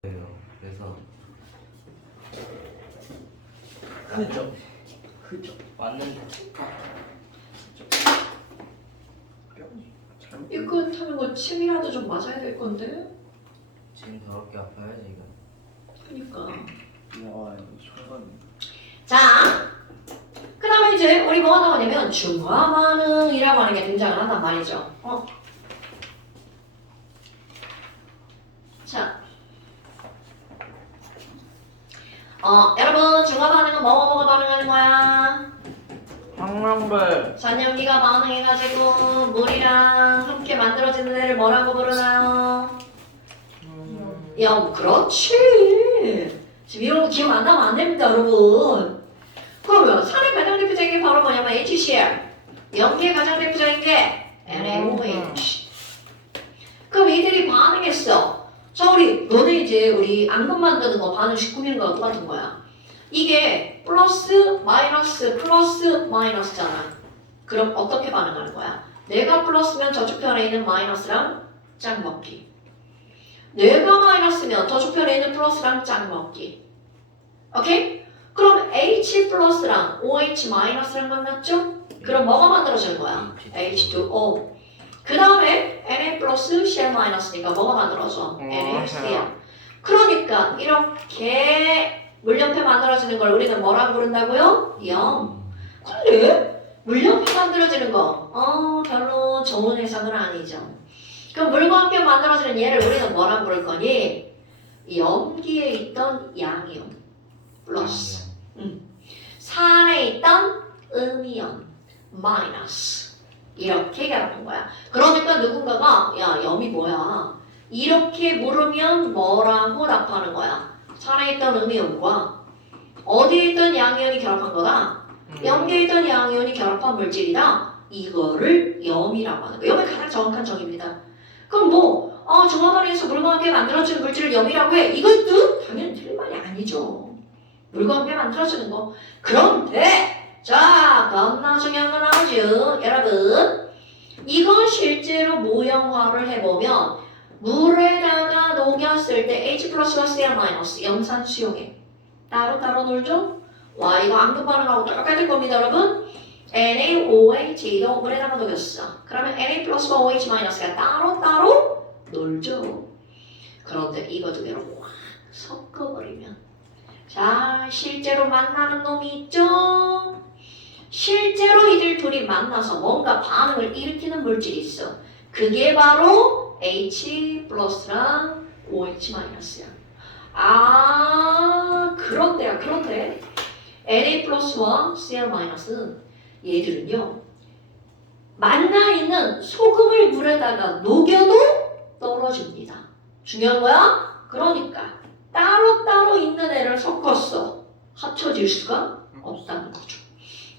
그래서 그죠. 왔는데 이거 타는 거 침이라도 좀 맞아야 될 건데. 지금 더럽게 아파요 지금. 그니까. 와 이거 철관. 자, 그 다음에 이제 우리 뭐가 나오냐면 중화 반응이라고 하는 게 등장을 한단 말이죠. 자, 여러분 중화 반응은 뭐가 반응하는 거야? 황랑불. 잔염기가 반응해가지고 물이랑 함께 만들어지는 애를 뭐라고 부르나요? 그렇지. 지금 이런 거 기억 안 나면 안 됩니다, 여러분. 그러면 산의 가장 대표적인 게 바로 뭐냐면 HCl. 염기의 가장 대표적인 게 NaOH. 그럼 이들이 반응했어. 자, 너네 이제 우리 앙금 만드는 거 반응식 꾸미는 거랑 똑같은 거야. 이게 플러스, 마이너스잖아. 그럼 어떻게 반응하는 거야? 내가 플러스면 저쪽 편에 있는 마이너스랑 짝 먹기. 내가 마이너스면 저쪽 편에 있는 플러스랑 짝 먹기. 오케이? 그럼 H 플러스랑 OH 마이너스랑 만났죠? 그럼 뭐가 만들어지는 거야? H2O. 그 다음에 Na 플러스 Cl 마이너스니까 뭐가 만들어져? NaCl. 그러니까 이렇게 물연패 만들어지는 걸 우리는 뭐라고 부른다고요? 염. 근데 물연패 만들어지는 거 별로 좋은 해석은 아니죠. 그럼 물과 함께 만들어지는 얘를 우리는 뭐라고 부를 거니? 염기에 있던 양이온 플러스 산에 있던 음이온 마이너스 이렇게 결합한 거야. 그러니까 누군가가 야 염이 뭐야? 이렇게 물으면 뭐라고 답하는 거야? 산에 있던 음이온과 어디에 있던 양이온이 결합한 거다? 염기에 있던 양이온이 결합한 물질이다. 이거를 염이라고 하는 거야. 염의 가장 정확한 정의입니다. 그럼 중화반응에서 물과 함께 만들어지는 물질을 염이라고 해. 이것도 당연히 틀린 말이 아니죠. 물과 함께 만들어지는 거. 그런데 자, 겁나 중요한 거 나오죠. 여러분, 이건 실제로 모형화를 해보면 물에다가 녹였을 때 H 플러스와 Cl 마이너스 염산 수용해. 따로따로 놀죠? 와, 이거 앙금 반응하고 똑같을 겁니다, 여러분. NaOH도 물에다가 녹였어. 그러면 Na 플러스와 OH 마이너스가 따로따로 놀죠. 그런데 이거 두 개를 확 섞어버리면 자, 실제로 만나는 놈이 있죠? 실제로 이들 둘이 만나서 뭔가 반응을 일으키는 물질이 있어. 그게 바로 H 플러스랑 OH 마이너스야. 그런데 Na 플러스와 Cl 마이너스는 얘들은요 만나 있는 소금을 물에다가 녹여도 떨어집니다. 중요한 거야? 그러니까 따로따로 있는 애를 섞었어. 합쳐질 수가 없다는 거죠.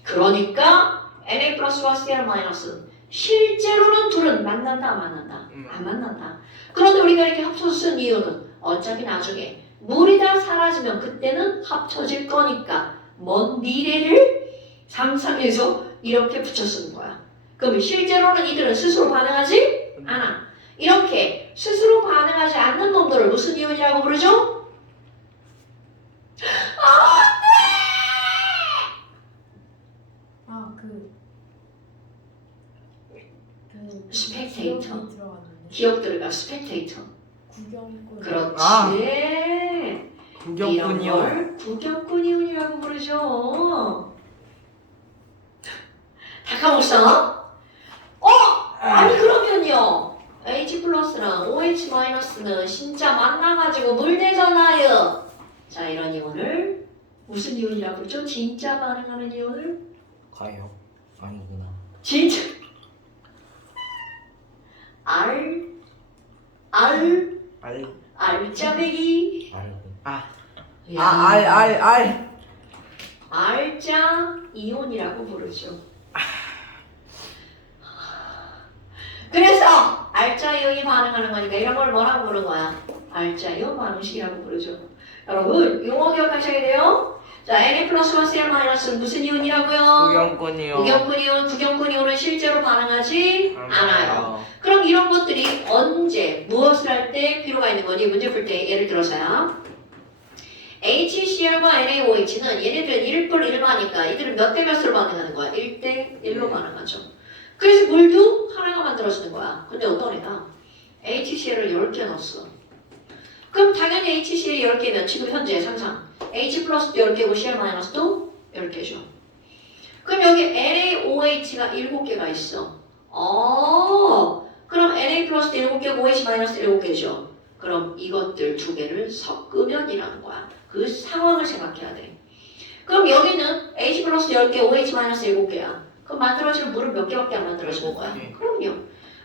그러니까 Na 플러스와 Cl 마이너스 실제로는 둘은 만난다 안 만난다? 안 만난다. 그런데 우리가 이렇게 합쳐서 쓴 이유는 어차피 나중에 물이 다 사라지면 그때는 합쳐질 거니까 먼 미래를 상상해서 이렇게 붙여 쓰는 거야. 그럼 실제로는 이들은 스스로 반응하지 않아. 이렇게 스스로 반응하지 않는 놈들을 무슨 이온이라고 부르죠? 스펙테이터. 기억 들어가 스펙테이터. 구경꾼. 그렇지. 구경꾼이요. 이런 걸 구경꾼이온이라고 부르죠. 다카못사? 아니 그러면요. H 플러스랑 OH 마이너스는 진짜 만나가지고 물 되잖아요. 자, 이런 이온을 무슨 이온이라고 부르죠? 진짜 반응하는 이온을? 가요? 아니구나. 진짜 알짜배기 알짜 이온이라고 부르죠. 그래서 알짜 이온이 반응하는 거니까 이런 걸 뭐라고 부르는 거야? 알짜 이온 반응식이라고 부르죠. 여러분 용어 기억하셔야 돼요. 자, Na 플러스와 Cl 마이너스는 무슨 이온이라고요? 구경꾼이요. 구경꾼 이온, 구경꾼 이온은 실제로 반응하지 않아요. 그럼 이런 것들이 언제, 무엇을 할 때 필요가 있는 거니? 문제 풀 때 예를 들어서요. HCl과 NaOH는 얘네들은 1뿔 1마니까 이들은 몇 대 몇으로 반응하는 거야? 1대 1로 반응하죠. 그래서 물도 하나가 만들어지는 거야. 근데 어떤 애가 HCl을 10개 넣었어. 그럼 당연히 HCl이 10개면 지금 현재 상상 H 플러스도 10개고 Cl 마이너스도 10개죠. 그럼 여기 NaOH가 7개가 있어. 그럼 Na 플러스도 7개고 OH 마이너스 7개죠. 그럼 이것들 두 개를 섞으면 이라는 거야. 그 상황을 생각해야 돼. 그럼 여기는 H 플러스 10개, OH 마이너스 7개야. 그럼 만들어지는 물은 몇 개밖에 안 만들어지는 거야? 그럼요.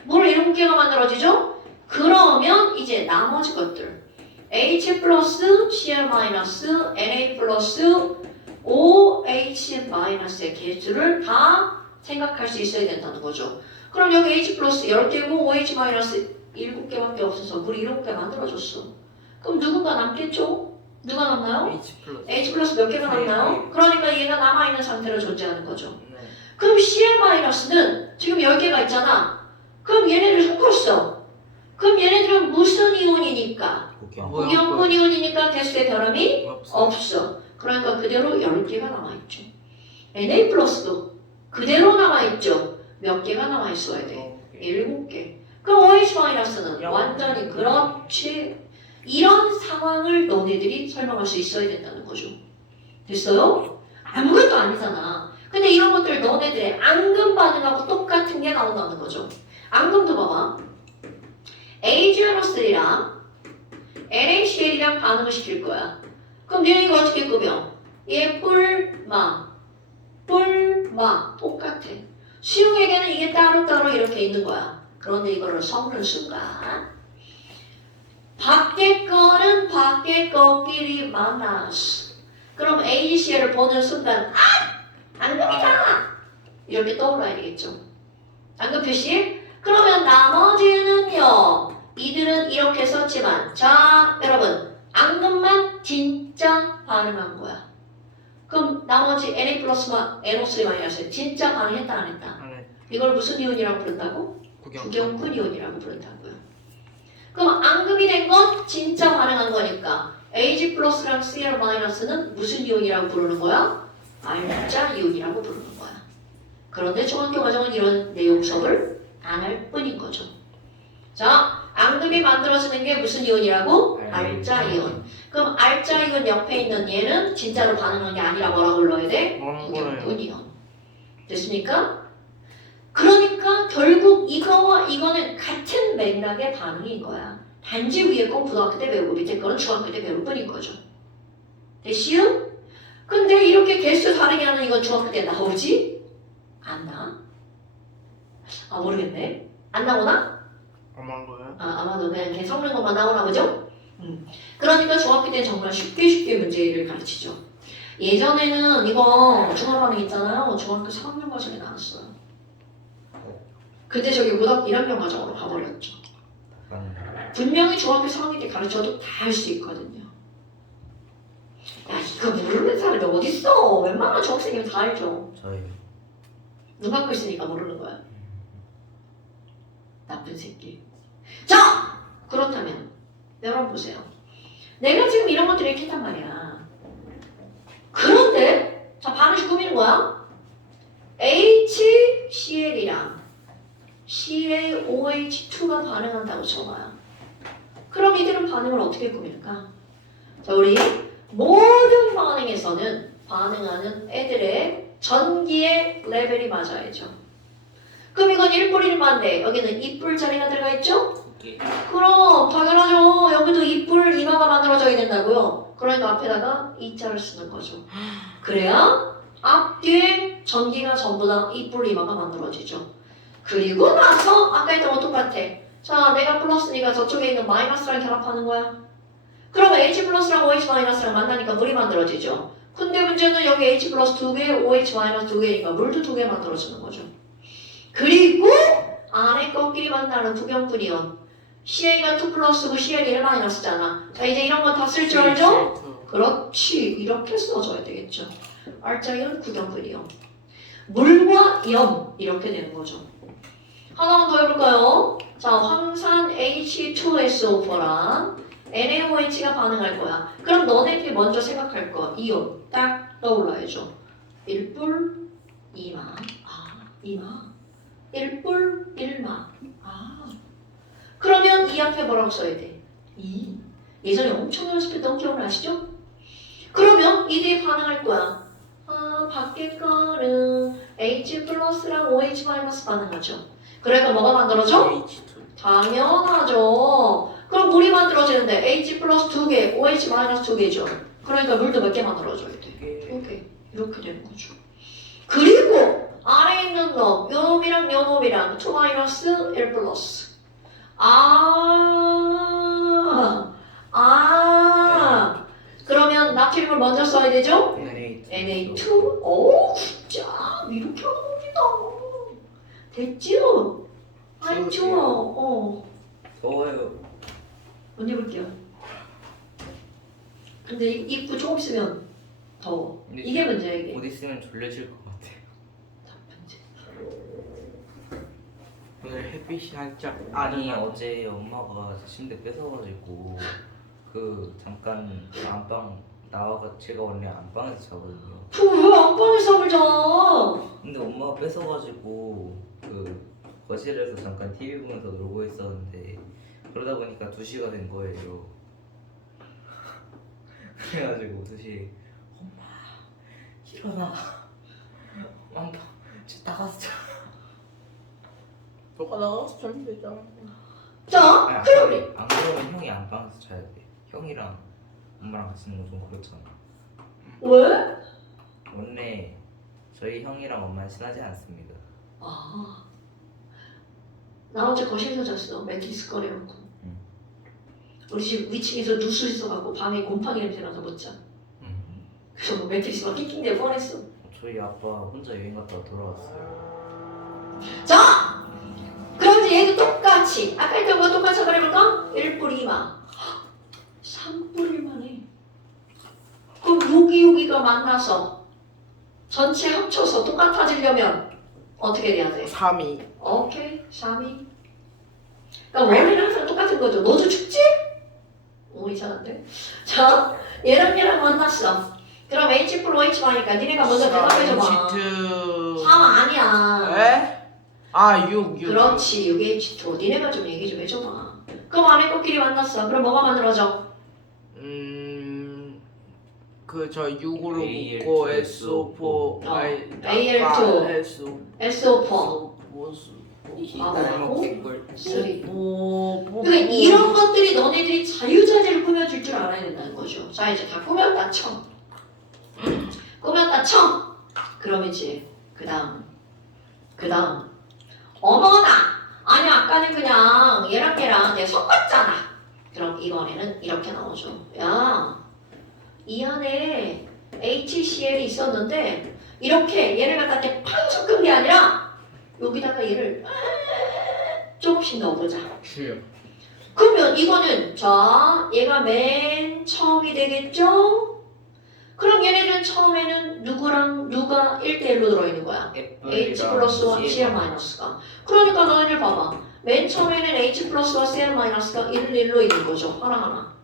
물 7개가 만들어지죠? 그러면 이제 나머지 것들 H 플러스 Cl 마이너스 Na 플러스 OH 마이너스의 개수를 다 생각할 수 있어야 된다는 거죠. 그럼 여기 H 플러스 10개고 OH 마이너스 7개밖에 없어서 물이 7개 만들어졌어. 그럼 누군가 남겠죠? 누가 남나요? H 플러스 몇 개가 남나요? 그러니까 얘가 남아있는 상태로 존재하는 거죠. 네. 그럼 Cl 마이너스는 지금 10개가 있잖아. 그럼 얘네들 섞었어. 그럼 얘네들은 무슨 이온이니까? 구경. 구경꾼 이온이니까 개수의 변함이 없어. 없어. 그러니까 그대로 10개가 남아있죠. Na 플러스도 그대로 남아있죠. 몇 개가 남아있어야 돼? 7개. 그럼 OH 마이너스는 완전히 그렇지. 이런 상황을 너네들이 설명할 수 있어야 된다는 거죠. 됐어요? 아무것도 아니잖아. 근데 이런 것들 너네들의 앙금 반응하고 똑같은 게 나온다는 거죠. 앙금도 봐봐. AgNO3랑 NaCl이랑 반응을 시킬 거야. 그럼 얘 이거 어떻게 꾸며? 얘 뿔마 똑같아. 수용에게는 이게 따로따로 이렇게 있는 거야. 그런데 이거를 섞는 순간 밖에 거는 밖에 거끼리 만났어. 그럼 AgCl을 보는 순간 앙금이다! 이렇게 떠올라야 되겠죠. 앙금 표시? 그러면 나머지는요. 이들은 이렇게 썼지만 자 여러분 앙금만 진짜 반응한 거야. 그럼 나머지 Na 플러스와 NO3 마이너스 진짜 반응했다 안 했다? 이걸 무슨 이온이라고 부른다고? 구경꾼 이온이라고 부른다고요. 그럼 앙금이 된 건 진짜 반응한 거니까 Ag 플러스랑 Cl 마이너스는 무슨 이온이라고 부르는 거야? 알짜 이온이라고 부르는 거야. 그런데 중학교 과정은 이런 내용 수업을 안 할 뿐인 거죠. 자, 앙금이 만들어지는 게 무슨 이온이라고? 알짜 이온. 그럼 알짜 이온 옆에 있는 얘는 진짜로 반응한 게 아니라 뭐라고 불러야 돼? 구경꾼 이온. 됐습니까? 그러니까 결국 이거와 이거는 같은 맥락의 반응인 거야. 단지 위에 건 고등학교 때 배우고 밑에 거는 중학교 때 배울 뿐인 거죠. 됐시요? 근데 이렇게 개수 다르게 하는 이건 중학교 때 나오지? 안 나? 모르겠네. 안 나오나? 엄한 거야? 아마도 그냥 걔 섞는 것만 나오나 보죠? 그러니까 중학교 때 정말 쉽게 문제를 가르치죠. 예전에는 이거 중화반응 있잖아요. 중학교 3학년 과정에 나왔어요. 근데 저기 고등학교 1학년 과정으로 가버렸죠. 분명히 중학교 3학년 때 가르쳐도 다 할 수 있거든요. 야 이거 모르는 사람이 어딨어. 웬만한 중학생이면 다 알죠. 저희 눈 감고 있으니까 모르는 거야. 나쁜 새끼. 자! 그렇다면 여러분 보세요. 내가 지금 이런 것들을 이렇게 했단 말이야. 그런데 자 반응식 꾸미는 거야. HCl이랑 CaOH2가 반응한다고 쳐봐요. 그럼 이들은 반응을 어떻게 꾸밀까? 자 우리 모든 반응에서는 반응하는 애들의 전기의 레벨이 맞아야죠. 그럼 이건 1뿔 1마인데 여기는 2뿔 자리가 들어가 있죠? 그럼 당연하죠. 여기도 2뿔 2마가 만들어져야 된다고요. 그러니까 앞에다가 2자를 쓰는 거죠. 그래야 앞뒤에 전기가 전부 다 2뿔 2마가 만들어지죠. 그리고 나서 아까 했던 거 똑같아. 자 내가 플러스니까 저쪽에 있는 마이너스랑 결합하는 거야. 그러면 H 플러스랑 OH 마이너스랑 만나니까 물이 만들어지죠. 근데 문제는 여기 H 플러스 2개, OH 마이너스 2개니까 물도 2개 만들어지는 거죠. 그리고 안에 것끼리 만나는 구경꾼 이온 CA가 2 플러스고 CL이 1 마이너스잖아. 자 이제 이런 거 다 쓸 줄 알죠? 그렇지. 이렇게 써줘야 되겠죠. R자이언 구경근이요. 물과 염 이렇게 되는 거죠. 하나만 더 해볼까요? 자, 황산 H2SO4랑 NaOH가 반응할 거야. 그럼 너네들이 먼저 생각할 거 이온 딱 떠올라야죠. 1뿔 2마. 아, 2마. 1뿔 1마. 아. 그러면 이 앞에 뭐라고 써야 돼? 2. 예전에 엄청 연습했던 기억나시죠? 그러면 이들이 반응할 거야. 아, 밖에 거는 H 플러스랑 OH 마이너스 반응하죠. 그러니까 뭐가 만들어져? H2. 당연하죠. 그럼 물이 만들어지는데 H 플러스 2개, OH 마이너스 2개죠. 그러니까 물도 몇 개 만들어줘야 돼? 2개. 이렇게 되는 거죠. 그리고 안에 있는 놈, 요 놈이랑 요 놈이랑 2 마이너스 1 플러스. 그러면 나트륨을 먼저 써야 되죠? Na2. 오, 진짜 이렇게 하는 겁니다. 됐죠? 아이 좋아. 더워요. 언제 볼게요. 근데 입구 조금 있으면 더워. 근데 이게 문제야 이게. 곧 있으면 졸려질 것 같아요. 문제. 오늘 햇빛이 살짝 아니 아니 어제 엄마가 제 침대 뺏어가지고 그 잠깐 안방 나와가 제가 원래 안방에서 자거든요. 왜 안방에서 잠을 자? 근데 엄마가 뺏어가지고 그 거실에서 잠깐 TV 보면서 놀고 있었는데 그러다 보니까 2시가 된 거예요. 그래가지고 2시에 엄마 일어나. 엄마 저 나가서 자. 너가 나가서 자면 되잖아. 자, 안 그러면 형이 안방에서 자야 돼. 형이랑 엄마랑 같이 있는 거 좀 그렇잖아. 왜? 원래 저희 형이랑 엄마는 친하지 않습니다. 아, 나 어제 거실에서 잤어. 매트리스 꺼내놓고. 우리 집 위층에서 누수 있어갖고 방에 곰팡이 냄새 나서 못 자. 그래서 뭐 매트리스 막 낑낑대고 꺼냈어. 저희 아빠 혼자 여행 갔다가 돌아왔어요. 자, 그럼 이제 얘도 똑같이 아까 했던 거 똑같이 한번 해볼까? 1뿌리마 3뿌리만 해. 그럼 여기가 만나서 전체 합쳐서 똑같아지려면 어떻게 돼야 돼? 3이. 오케이, 3이. 그러니까 원래는 항상 똑같은 거죠. 너도 춥지? 오, 이상한데? 자, 얘랑 만났어. 그럼 H 플러 OH마니까 니네가 먼저 대답해줘봐. H2. 3 아니야. 에? 아 6. 그렇지, 6H2. 니네가 좀 얘기 좀 해줘봐. 그럼 안에 것끼리 만났어. 그럼 뭐가 만들어져? 그저 6으로 AL2 묶고 SO4 AL2 SO4 닮았고 3. 뭐 그러니까 이런 것들이 너네들이 자유자재를 꾸며줄 줄 알아야 된다는 거죠. 자, 이제 다 꾸몄다 쳐. 꾸몄다 쳐. 그럼 이제 그 다음 어머나, 아니 아까는 그냥 얘랑 내가 섞었잖아. 그럼 이번에는 이렇게 나오죠. 야, 이 안에 HCl이 있었는데 이렇게 얘를 갖다 이렇게 팡 섞은 게 아니라 여기다가 얘를 조금씩 넣어보자. 주요. 그러면 이거는 자, 얘가 맨 처음이 되겠죠? 그럼 얘네들은 처음에는 누가 1대1로 들어있는 거야? H 플러스와 Cl 마이너스가. 그러니까 너희들 봐봐. 맨 처음에는 H 플러스와 Cl 마이너스가 1로 있는 거죠. 하나하나.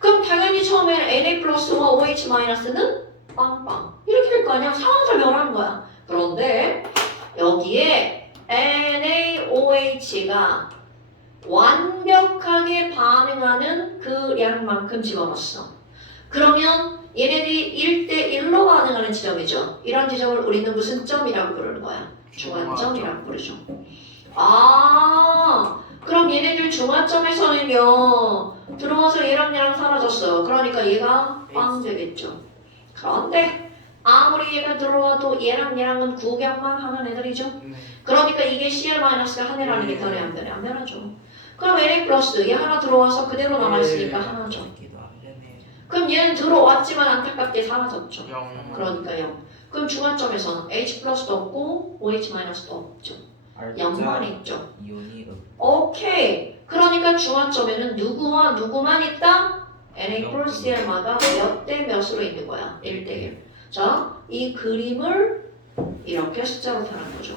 그럼 당연히 처음에는 Na 플러스와 OH 마이너스는 빵빵. 이렇게 될 거 아니야? 상황 설명을 거야. 그런데 여기에 NaOH가 완벽하게 반응하는 그 양만큼 집어넣었어. 그러면 얘네들이 1대1로 반응하는 지점이죠. 이런 지점을 우리는 무슨 점이라고 부르는 거야? 중화점이라고 부르죠. 아, 그럼 얘네들 중화점에서는요, 들어와서 얘랑 사라졌어요. 그러니까 얘가 빵 되겠죠. 그런데 아무리 얘가 들어와도 얘랑은 구경만 하는 애들이죠. 그러니까 이게 CL-가 한 해라는 게 변해 안 변해? 안 변하죠. 그럼 Na 플러스 얘 하나 들어와서 그대로 남아있으니까 하나죠. 그럼 얘는 들어왔지만 안타깝게 사라졌죠. 0. 그러니까 0. 그럼 중화점에서는 H 플러스도 없고 OH 마이너스도 없죠. 0만 있죠. 이온이 오케이. 그러니까 중화점에는 누구와 누구만 있다? Na 플러스 Cl마다 몇 대 몇으로 있는 거야? 1대1. 자, 이 그림을 이렇게 숫자로 표현한 거죠.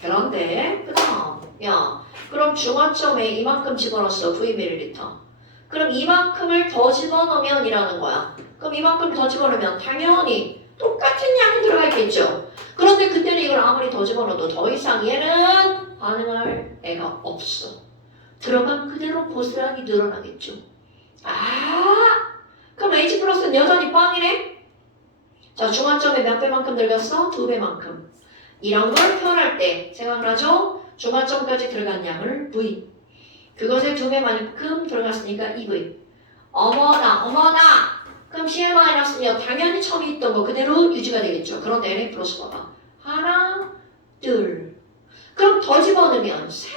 그런데 그 다음 야 그럼 중화점에 이만큼 집어넣었어 V ml. 그럼 이만큼을 더 집어넣으면 이라는 거야. 그럼 이만큼 더 집어넣으면 당연히 똑같은 양이 들어가 있겠죠. 그런데 그때는 이걸 아무리 더 집어넣어도 더 이상 얘는 반응할 애가 없어. 들어간 그대로 보스량이 늘어나겠죠. 그럼 H 플러스는 여전히 빵이네? 자, 중화점에 몇 배만큼 들어갔어? 2배만큼. 이런 걸 표현할 때 생각나죠? 중화점까지 들어간 양을 V. 그것의 2배만큼 들어갔으니까 2V. 어머나. 그럼 CL-요. 당연히 처음에 있던 거 그대로 유지가 되겠죠. 그런데 NA 플러스 봐봐. 하나, 둘. 그럼 더 집어넣으면 셋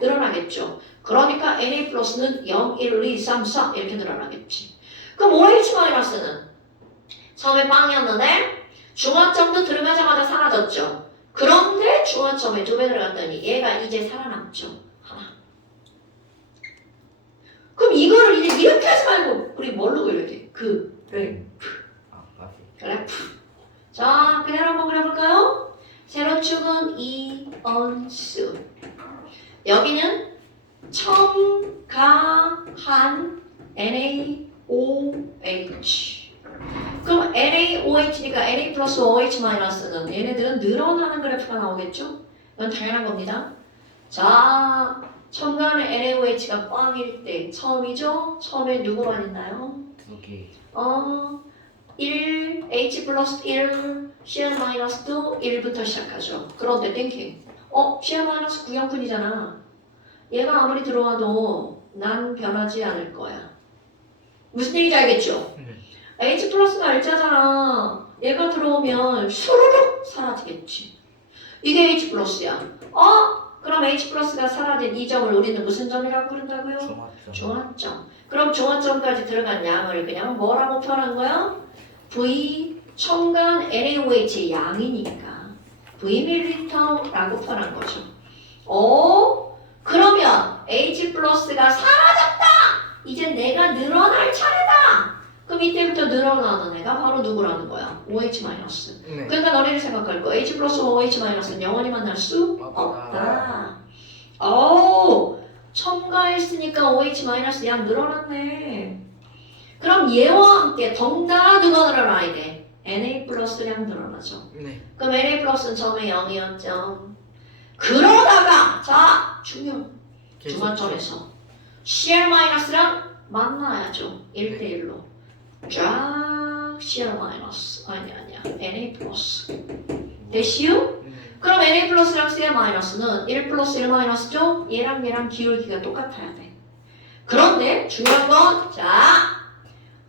늘어나겠죠. 그러니까 NA 플러스는 0, 1, 2, 3, 4 이렇게 늘어나겠지. 그럼 OH-는 처음에 빵이었는데 중화점도 들어가자마자 사라졌죠. 그런데 중화점에 2배 들어갔더니 얘가 이제 살아남죠. 하나. 그럼 이거를 이제 이렇게 하지 말고 우리 뭘로 그려야 돼? 그래프. 자, 그대로 한번 그려볼까요? 세로축은 이온수. 여기는 첨가한 NaOH. 그럼 NaOH니까 Na 플러스 OH 마이너스는 얘네들은 늘어나는 그래프가 나오겠죠? 이건 당연한 겁니다. 자, 첨가하는 NaOH가 꽝일 때 처음이죠? 처음에 누구만 있나요? 2개. 1, H 플러스 1, Cl 마이너스도 1부터 시작하죠. 그런데 땡킹. Cl 마이너스 구형분이잖아. 얘가 아무리 들어와도 난 변하지 않을 거야. 무슨 얘기인지 알겠죠? H 플러스가 알짜잖아. 얘가 들어오면 슈르륵 사라지겠지. 이게 H 플러스야. 그럼 H 플러스가 사라진 이 점을 우리는 무슨 점이라고 부른다고요? 중화점. 중화점. 그럼 중화점까지 들어간 양을 그냥 뭐라고 표현한 거야? V 첨가한 NaOH의 양이니까 V ml라고 표현한 거죠. 그러면 H 플러스가 사라졌다! 이제 내가 늘어날 차례다! 그럼 이때부터 늘어나는 애가 바로 누구라는 거야? OH 마이너스. 네. 그러니까 너네는 생각할 거 H 플러스 OH 마이너스는 영원히 만날 수 없다. 첨가했으니까 OH 마이너스 양 늘어났네. 그럼 얘와 함께 덩달아 누가 늘어나야 돼? Na 플러스 양 늘어나죠. 네. 그럼 Na 플러스는 처음에 0이었죠. 그러다가 자 중화점에서 Cl 마이너스랑 만나야죠. 1대1로 쫙 Cl 마이너스 아니야 Na 플러스 됐시요? 그럼 Na 플러스랑 Cl 마이너스는 1 플러스 1 마이너스죠? 얘랑 기울기가 똑같아야 돼. 그런데 중요한 건 자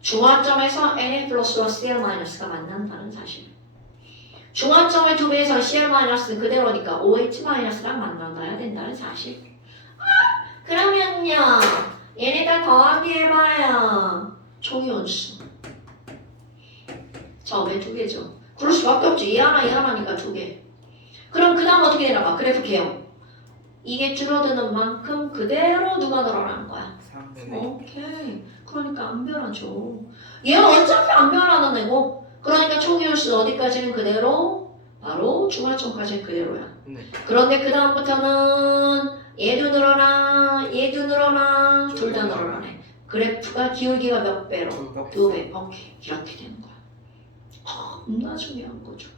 중화점에서 Na 플러스와 Cl 마이너스가 만난다는 사실. 중화점의 2배에서 Cl 마이너스는 그대로니까 OH 마이너스랑 만나야 된다는 사실. 그러면요 얘네 다 더하기 해봐요. 총이온수. 처음에 2개죠. 그럴 수밖에 없지. 이 하나니까 2개. 그럼 그 다음 어떻게 되나 봐. 그래프 개형. 이게 줄어드는 만큼 그대로 누가 늘어나는 거야. 3. 오케이. 그러니까 안 변하죠. 얘는 어차피 안 변하는 애고 그러니까 총이온수 어디까지는 그대로 바로 중화점까지는 그대로야. 네. 그런데 그 다음부터는 얘도 늘어나 둘 다 늘어나네. 그래프가 기울기가 몇 배로? 2배. 오케이. 이렇게 되는 거야. 겁나 중요한 거죠.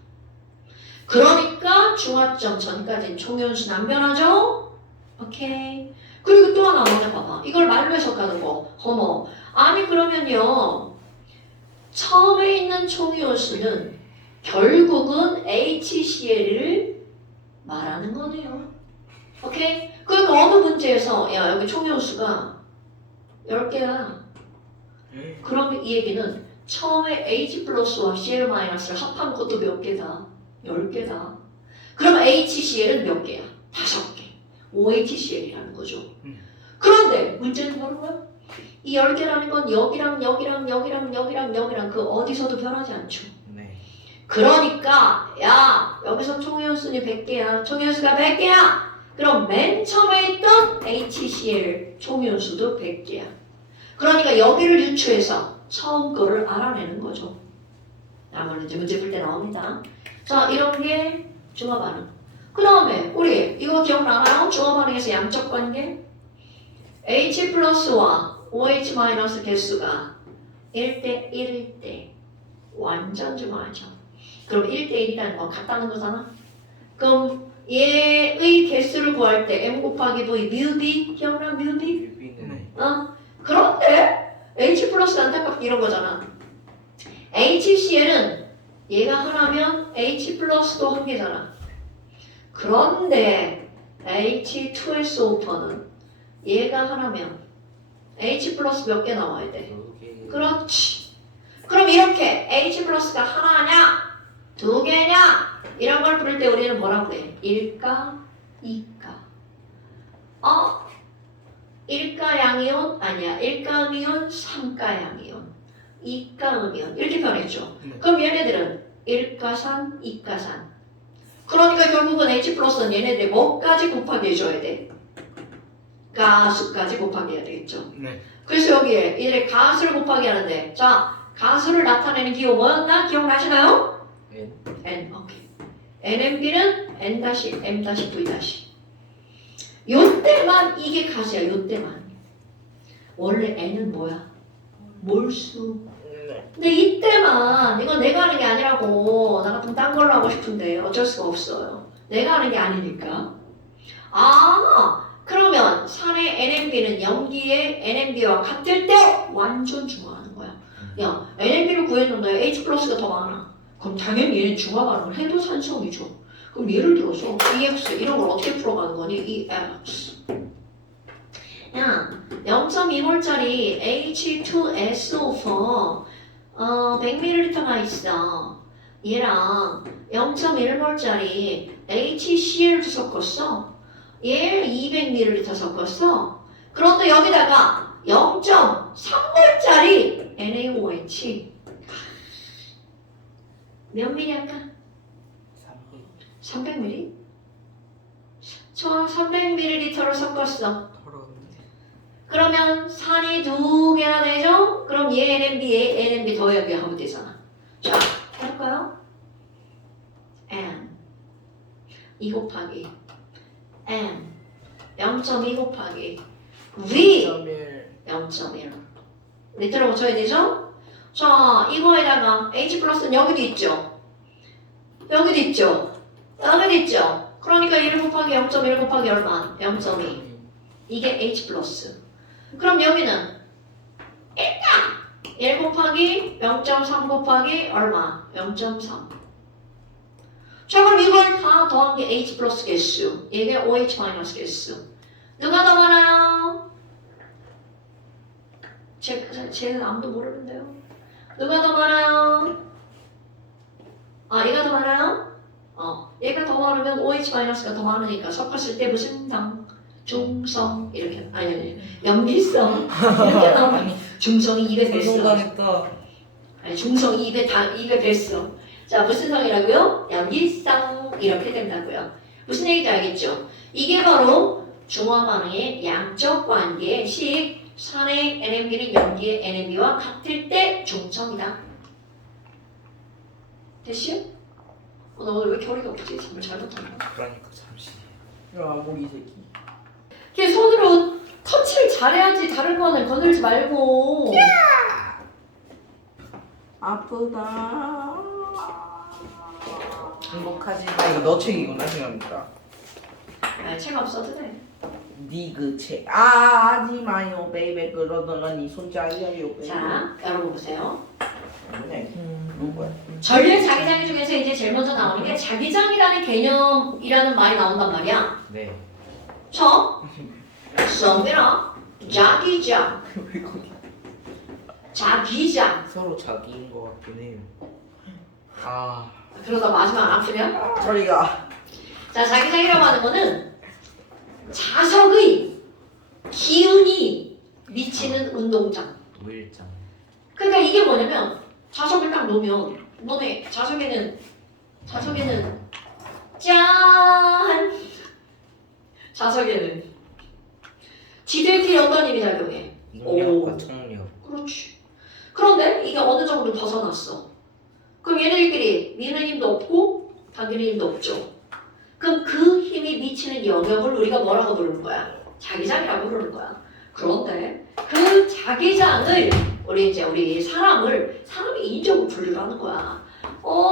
그러니까 중화점 전까지는 총이온수는 안 변하죠? 오케이. 그리고 또 하나 먼저 봐봐. 이걸 말로 해석하는 거. 어머. 아니 그러면요. 처음에 있는 총이온수는 결국은 HCl을 말하는 거네요. 오케이? 그러니까 어느 문제에서 야 여기 총이온수가 10개야. 그러면 이 얘기는 처음에 H 플러스와 Cl 마이너스를 합한 것도 몇 개다? 10개다. 그럼 HCl은 몇 개야? 5개. OHCl이라는 거죠. 그런데 문제는 뭐야? 이 10개라는 건 여기랑 그 어디서도 변하지 않죠. 네. 그러니까 야 여기서 총이온수는 100개야. 총이온수가 100개야. 그럼 맨 처음에 있던 HCl 총이온수도 100개야. 그러니까 여기를 유추해서 처음 거를 알아내는 거죠. 아무래도 이제 문제 풀 때 나옵니다. 자, 이런 게 중화 반응. 그 다음에 우리 이거 기억나나요? 중화 반응에서 양적 관계. H 플러스와 OH 마이너스 개수가 1대 1일 때 완전 중화하죠. 그럼 1대 1이라는 건 같다는 거잖아. 그럼 얘의 개수를 구할 때 M 곱하기 V 뮤 B 기억나 뮤 B? 뮤비는 그런데 H 플러스 안타깝게 이런 거잖아. HCl은 얘가 하나면 H 플러스도 한 개잖아. 그런데 H2SO4는 얘가 하나면 H 플러스 몇 개 나와야 돼? 여기 그렇지. 그럼 이렇게 H 플러스가 하나냐? 두 개냐? 이런 걸 부를 때 우리는 뭐라고 그래? 1가, 2가. 1가 양이온? 아니야. 1가 음이온, 3가 양이온. 2가 음이온. 이렇게 변했죠. 네. 그럼 얘네들은 1가산, 2가산. 그러니까 결국은 H 플러스는 얘네들이 뭐까지 곱하기 해줘야 돼? 가수까지 곱하기 해야 되겠죠. 네. 그래서 여기에 이들의 가수를 곱하기 하는데, 자, 가수를 나타내는 기호 뭐였나? 기억나시나요? N N, 오케이. NMB는 N-M-V-. 요때만 이게 가수야, 요때만. 원래 N은 뭐야? 몰수. 네. 근데 이때만, 이건 내가 하는 게 아니라고, 나 같으면 딴 걸로 하고 싶은데 어쩔 수가 없어요. 내가 하는 게 아니니까. 그러면 산의 NMB는 염기의 NMB와 같을 때 완전 중화하는 거야. 야, NMB를 구했는데 H 플러스가 더 많아. 그럼 당연히 얘는 중화 반응을 해도 산성이죠. 그럼 예를 들어서 EX 이런 걸 어떻게 풀어가는 거니? EX. 야, 0.2몰짜리 H2SO4 100ml가 있어. 얘랑 0.1몰짜리 HCl도 섞었어. 얘 200ml 섞었어. 그런데 여기다가 0.3몰짜리 NaOH 몇 ml 할까? 300ml? 저 300ml를 섞었어. 더러운데. 그러면 산이 두 개나 되죠? 그럼 얘 NMB, 얘 NMB 더하기 하면 되잖아. 자, 해볼까요? N 2 곱하기 N 0.2 곱하기 V 0.1 밑으로 고쳐야 되죠? 자, 이거에다가 H 플러스는 여기도 있죠? 여기도 있죠? 여기도 있죠? 그러니까 1 곱하기 0.1 곱하기 얼마? 0.2 이게 H 플러스. 그럼 여기는 1 곱하기 0.3 곱하기 얼마? 0.3. 자, 그럼 이걸 다 더한 게 H 플러스 개수. 이게 OH 마이너스 개수. 누가 더 많아요? 쟤는 아무도 모르는데요. 누가 더 많아요? 얘가 더 많아요? 얘가 더 많으면 OH 마이너스가 더 많으니까 섞었을 때 무슨 당? 중성 이렇게 아니 염기성 이렇게 나오면 중성이 200 뺐어. 소송당했다. 아니 중성이 200 뺐어. 자 무슨 성이라고요? 염기성 이렇게 된다고요. 무슨 얘기인지 알겠죠? 이게 바로 중화 반응의 양적 관계의 식. 산의 NMB는 염기의 NMB와 같을 때 중성이다. 됐슈? 나 오늘 왜 이렇게 어리가 없지? 정말 잘못한 거. 그러니까 잠시. 야, 모기 새끼. 걔 손으로 터치를 잘해야지 다른 거는 건들지 말고. 아프다. 행복하지. 이거 너 책이구나 생각합니다. 책 없어도 돼. 니그 책. 하지 마요, 베이베. 그러더라 니 손자기야요, 베이베. 자, 여러분 보세요. 뭐냐? 누구야? 전례 자기장이 중에서 이제 제일 먼저 나오는 게 자기장이라는 개념이라는 말이 나온단 말이야. 네. 저, 썸이라 자기장, 왜 거기? 자기장. 서로 자기인 것 같긴 해요. 그러다 마지막 안 아프냐? 저리가. 자, 자기장이라고 하는 거는 자석의 기운이 미치는 운동장. 우일장. 그러니까 이게 뭐냐면 자석을 딱 놓으면 너네 자석에는 짠 자석에는 지들끼리 어떤 힘이 작용해? 능력과 청력. 그렇지. 그런데 이게 어느 정도 벗어났어. 그럼 얘네들끼리 미는 힘도 없고 당기는 힘도 없죠. 그럼 그 힘이 미치는 영역을 우리가 뭐라고 부르는 거야? 자기장이라고 부르는 거야. 그런데 그 자기장을 우리 사람이 인적으로 분류하는 거야.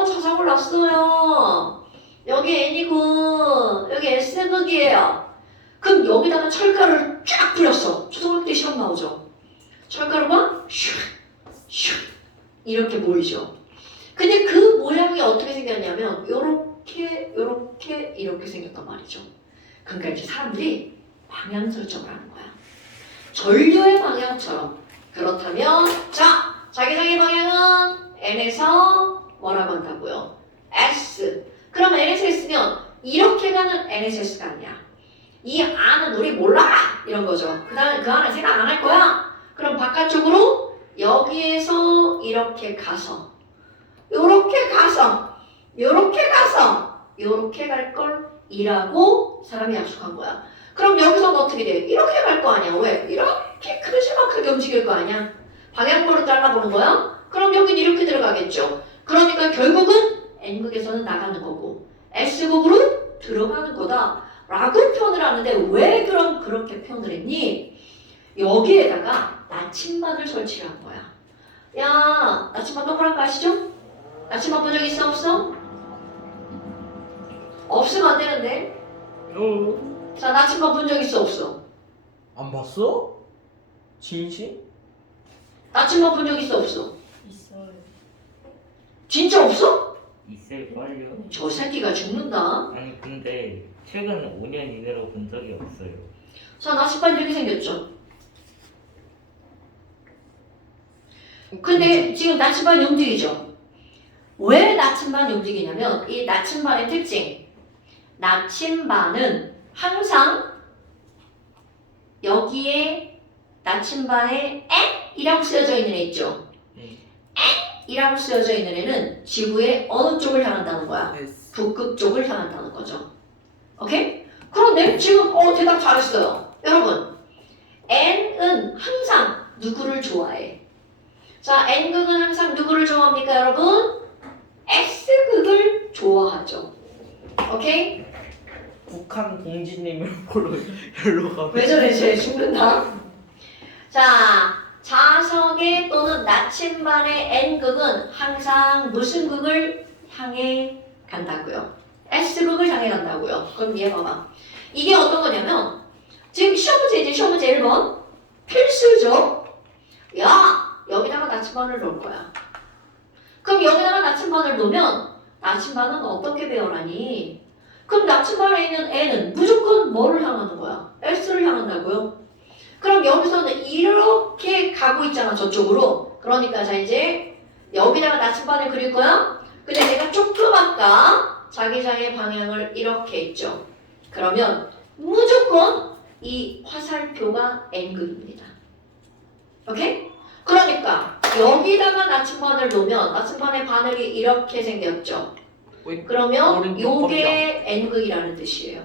자장을 났어요. 여기 N이고 여기 S극이에요. 그럼 여기다가 철가루를 쫙 뿌렸어. 초등학교 때 시험 나오죠. 철가루가 슉 이렇게 보이죠. 근데 그 모양이 어떻게 생겼냐면 요렇게 이렇게 생겼단 말이죠. 그러니까 이제 사람들이 방향 설정을 하는 거야. 전류의 방향처럼. 그렇다면 자, 자기장의 방향은 N에서 뭐라고 한다고요? S. 그럼 N에서 S면 이렇게 가는 NSS가 아니야. 이 안은 우리 몰라! 이런 거죠. 그 안은 생각 안 할 거야. 그럼 바깥쪽으로 여기에서 이렇게 가서 요렇게 갈 걸 이라고 사람이 약속한 거야. 그럼 여기서는 어떻게 돼? 이렇게 갈 거 아니야. 왜? 이렇게 크지막하게 움직일 거 아니야. 방향으로 잘라보는 거야? 그럼 여긴 이렇게 들어가겠죠. 그러니까 결국은 N극에서는 나가는 거고 S극으로 들어가는 거다 라고 표현을 하는데 왜 그럼 그렇게 표현을 했니? 여기에다가 나침반을 설치를 한 거야. 야, 나침반 동그란 거 아시죠? 나침반 본 적 있어 없어? 없으면 안 되는데. 자, 나침반 본 적 있어 없어? 안 봤어? 진심? 나침반 본 적 있어 없어? 있어요. 진짜 없어? 있을걸요? 저 새끼가 죽는다. 아니 근데 최근 5년 이내로 본 적이 없어요. 자, 나침반 이렇게 생겼죠? 근데 지금 나침반이 움직이죠? 왜 나침반이 움직이냐면 이 나침반의 특징. 나침반은 항상 여기에 나침반에 N이라고 쓰여져 있는 애 있죠? N이라고 쓰여져 있는 애는 지구의 어느 쪽을 향한다는 거야? 북극 쪽을 향한다는 거죠. 오케이? 그런데 지금 대답 잘했어요. 여러분, N은 항상 누구를 좋아해? 자, N극은 항상 누구를 좋아합니까, 여러분? S극을 좋아하죠. 오케이? 북한 공지님을 보러 열로 가면 왜 저래, 쟤 죽는다. 자, 자석의 또는 나침반의 N극은 항상 무슨 극을 향해 간다고요? S극을 향해 간다고요. 그럼 이해봐봐. 이게 어떤 거냐면 지금 시험 문제 1번 필수죠. 야, 여기다가 나침반을 놓을 거야. 그럼 여기다가 나침반을 놓으면 나침반은 어떻게 배열하니? 그럼 나침반에 있는 N은 무조건 뭐를 향하는 거야? S를 향한다고요? 그럼 여기서는 이렇게 가고 있잖아, 저쪽으로. 그러니까 자, 이제 여기다가 나침반을 그릴 거야. 근데 내가 조금 아까 자기장의 방향을 이렇게 했죠. 그러면 무조건 이 화살표가 N극입니다. 오케이? 그러니까 여기다가 나침반을 놓으면 나침반의 바늘이 이렇게 생겼죠. 그러면 오른쪽 요게 N극이라는 뜻이에요.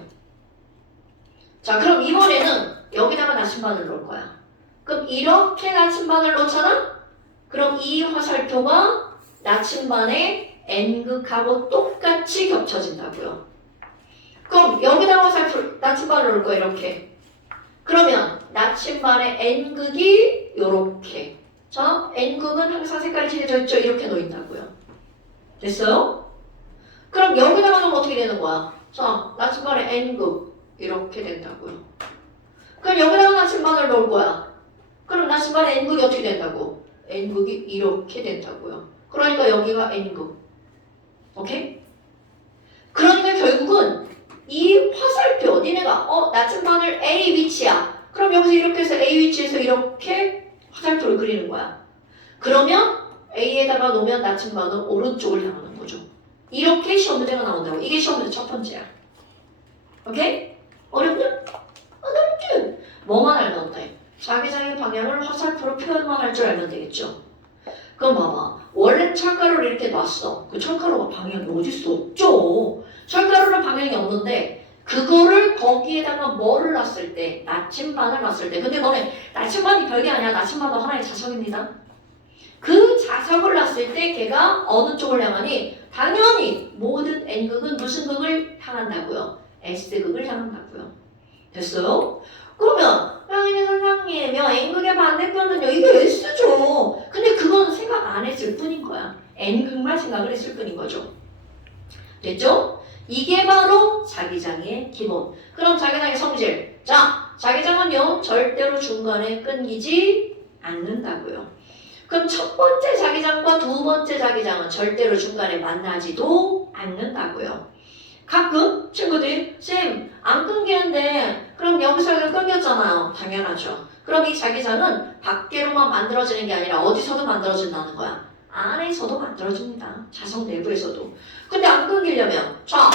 자, 그럼 이번에는 여기다가 나침반을 놓을 거야. 그럼 이렇게 나침반을 놓잖아? 그럼 이 화살표가 나침반의 N극하고 똑같이 겹쳐진다고요. 그럼 여기다가 나침반을 놓을 거야, 이렇게. 그러면 나침반의 N극이 요렇게. 자, N극은 항상 색깔이 칠해져 있죠? 이렇게 놓인다고요. 됐어요? 그럼 여기다가 놓으면 어떻게 되는 거야? 자, 나침반의 N극 이렇게 된다고요. 그럼 여기다가 나침반을 놓을 거야. 그럼 나침반의 N극이 어떻게 된다고? N극이 이렇게 된다고요. 그러니까 여기가 N극. 오케이? 그러니까 결국은 이 화살표, 니네가 나침반을 A 위치야. 그럼 여기서 이렇게 해서 A 위치에서 이렇게 화살표를 그리는 거야. 그러면 A에다가 놓으면 나침반은 오른쪽을 향하는 거죠. 이렇게 시험 문제가 나온다고. 이게 시험 문제 첫 번째야. 오케이? 어렵냐? 어렵지? 뭐만 알면 돼? 자기장의 방향을 화살표로 표현만 할 줄 알면 되겠죠. 그럼 봐봐. 원래 철가루를 이렇게 놨어. 그 철가루가 방향이 어딨어? 없죠. 철가루는 방향이 없는데 그거를 거기에다가 뭐를 놨을 때, 나침반을 놨을 때. 근데 너네 나침반이 별게 아니야. 나침반도 하나의 자석입니다. 그 자석을 놨을 때 걔가 어느 쪽을 향하니? 당연히 모든 n극은 무슨 극을 향한다고요? s극을 향한다고요. 됐어요? 그러면 선생님 n극의 반대편은요. 이게 s죠. 근데 그건 생각 안 했을 뿐인 거야. n극만 생각을 했을 뿐인 거죠. 됐죠? 이게 바로 자기장의 기본. 그럼 자기장의 성질. 자, 자기장은요. 절대로 중간에 끊기지 않는다고요. 그럼 첫 번째 자기장과 두 번째 자기장은 절대로 중간에 만나지도 않는다고요. 가끔 친구들이 쌤, 안 끊기는데 그럼 여기서 끊겼잖아요. 당연하죠. 그럼 이 자기장은 밖으로만 만들어지는 게 아니라 어디서도 만들어진다는 거야. 안에서도 만들어집니다. 자석 내부에서도. 근데 안 끊기려면 자,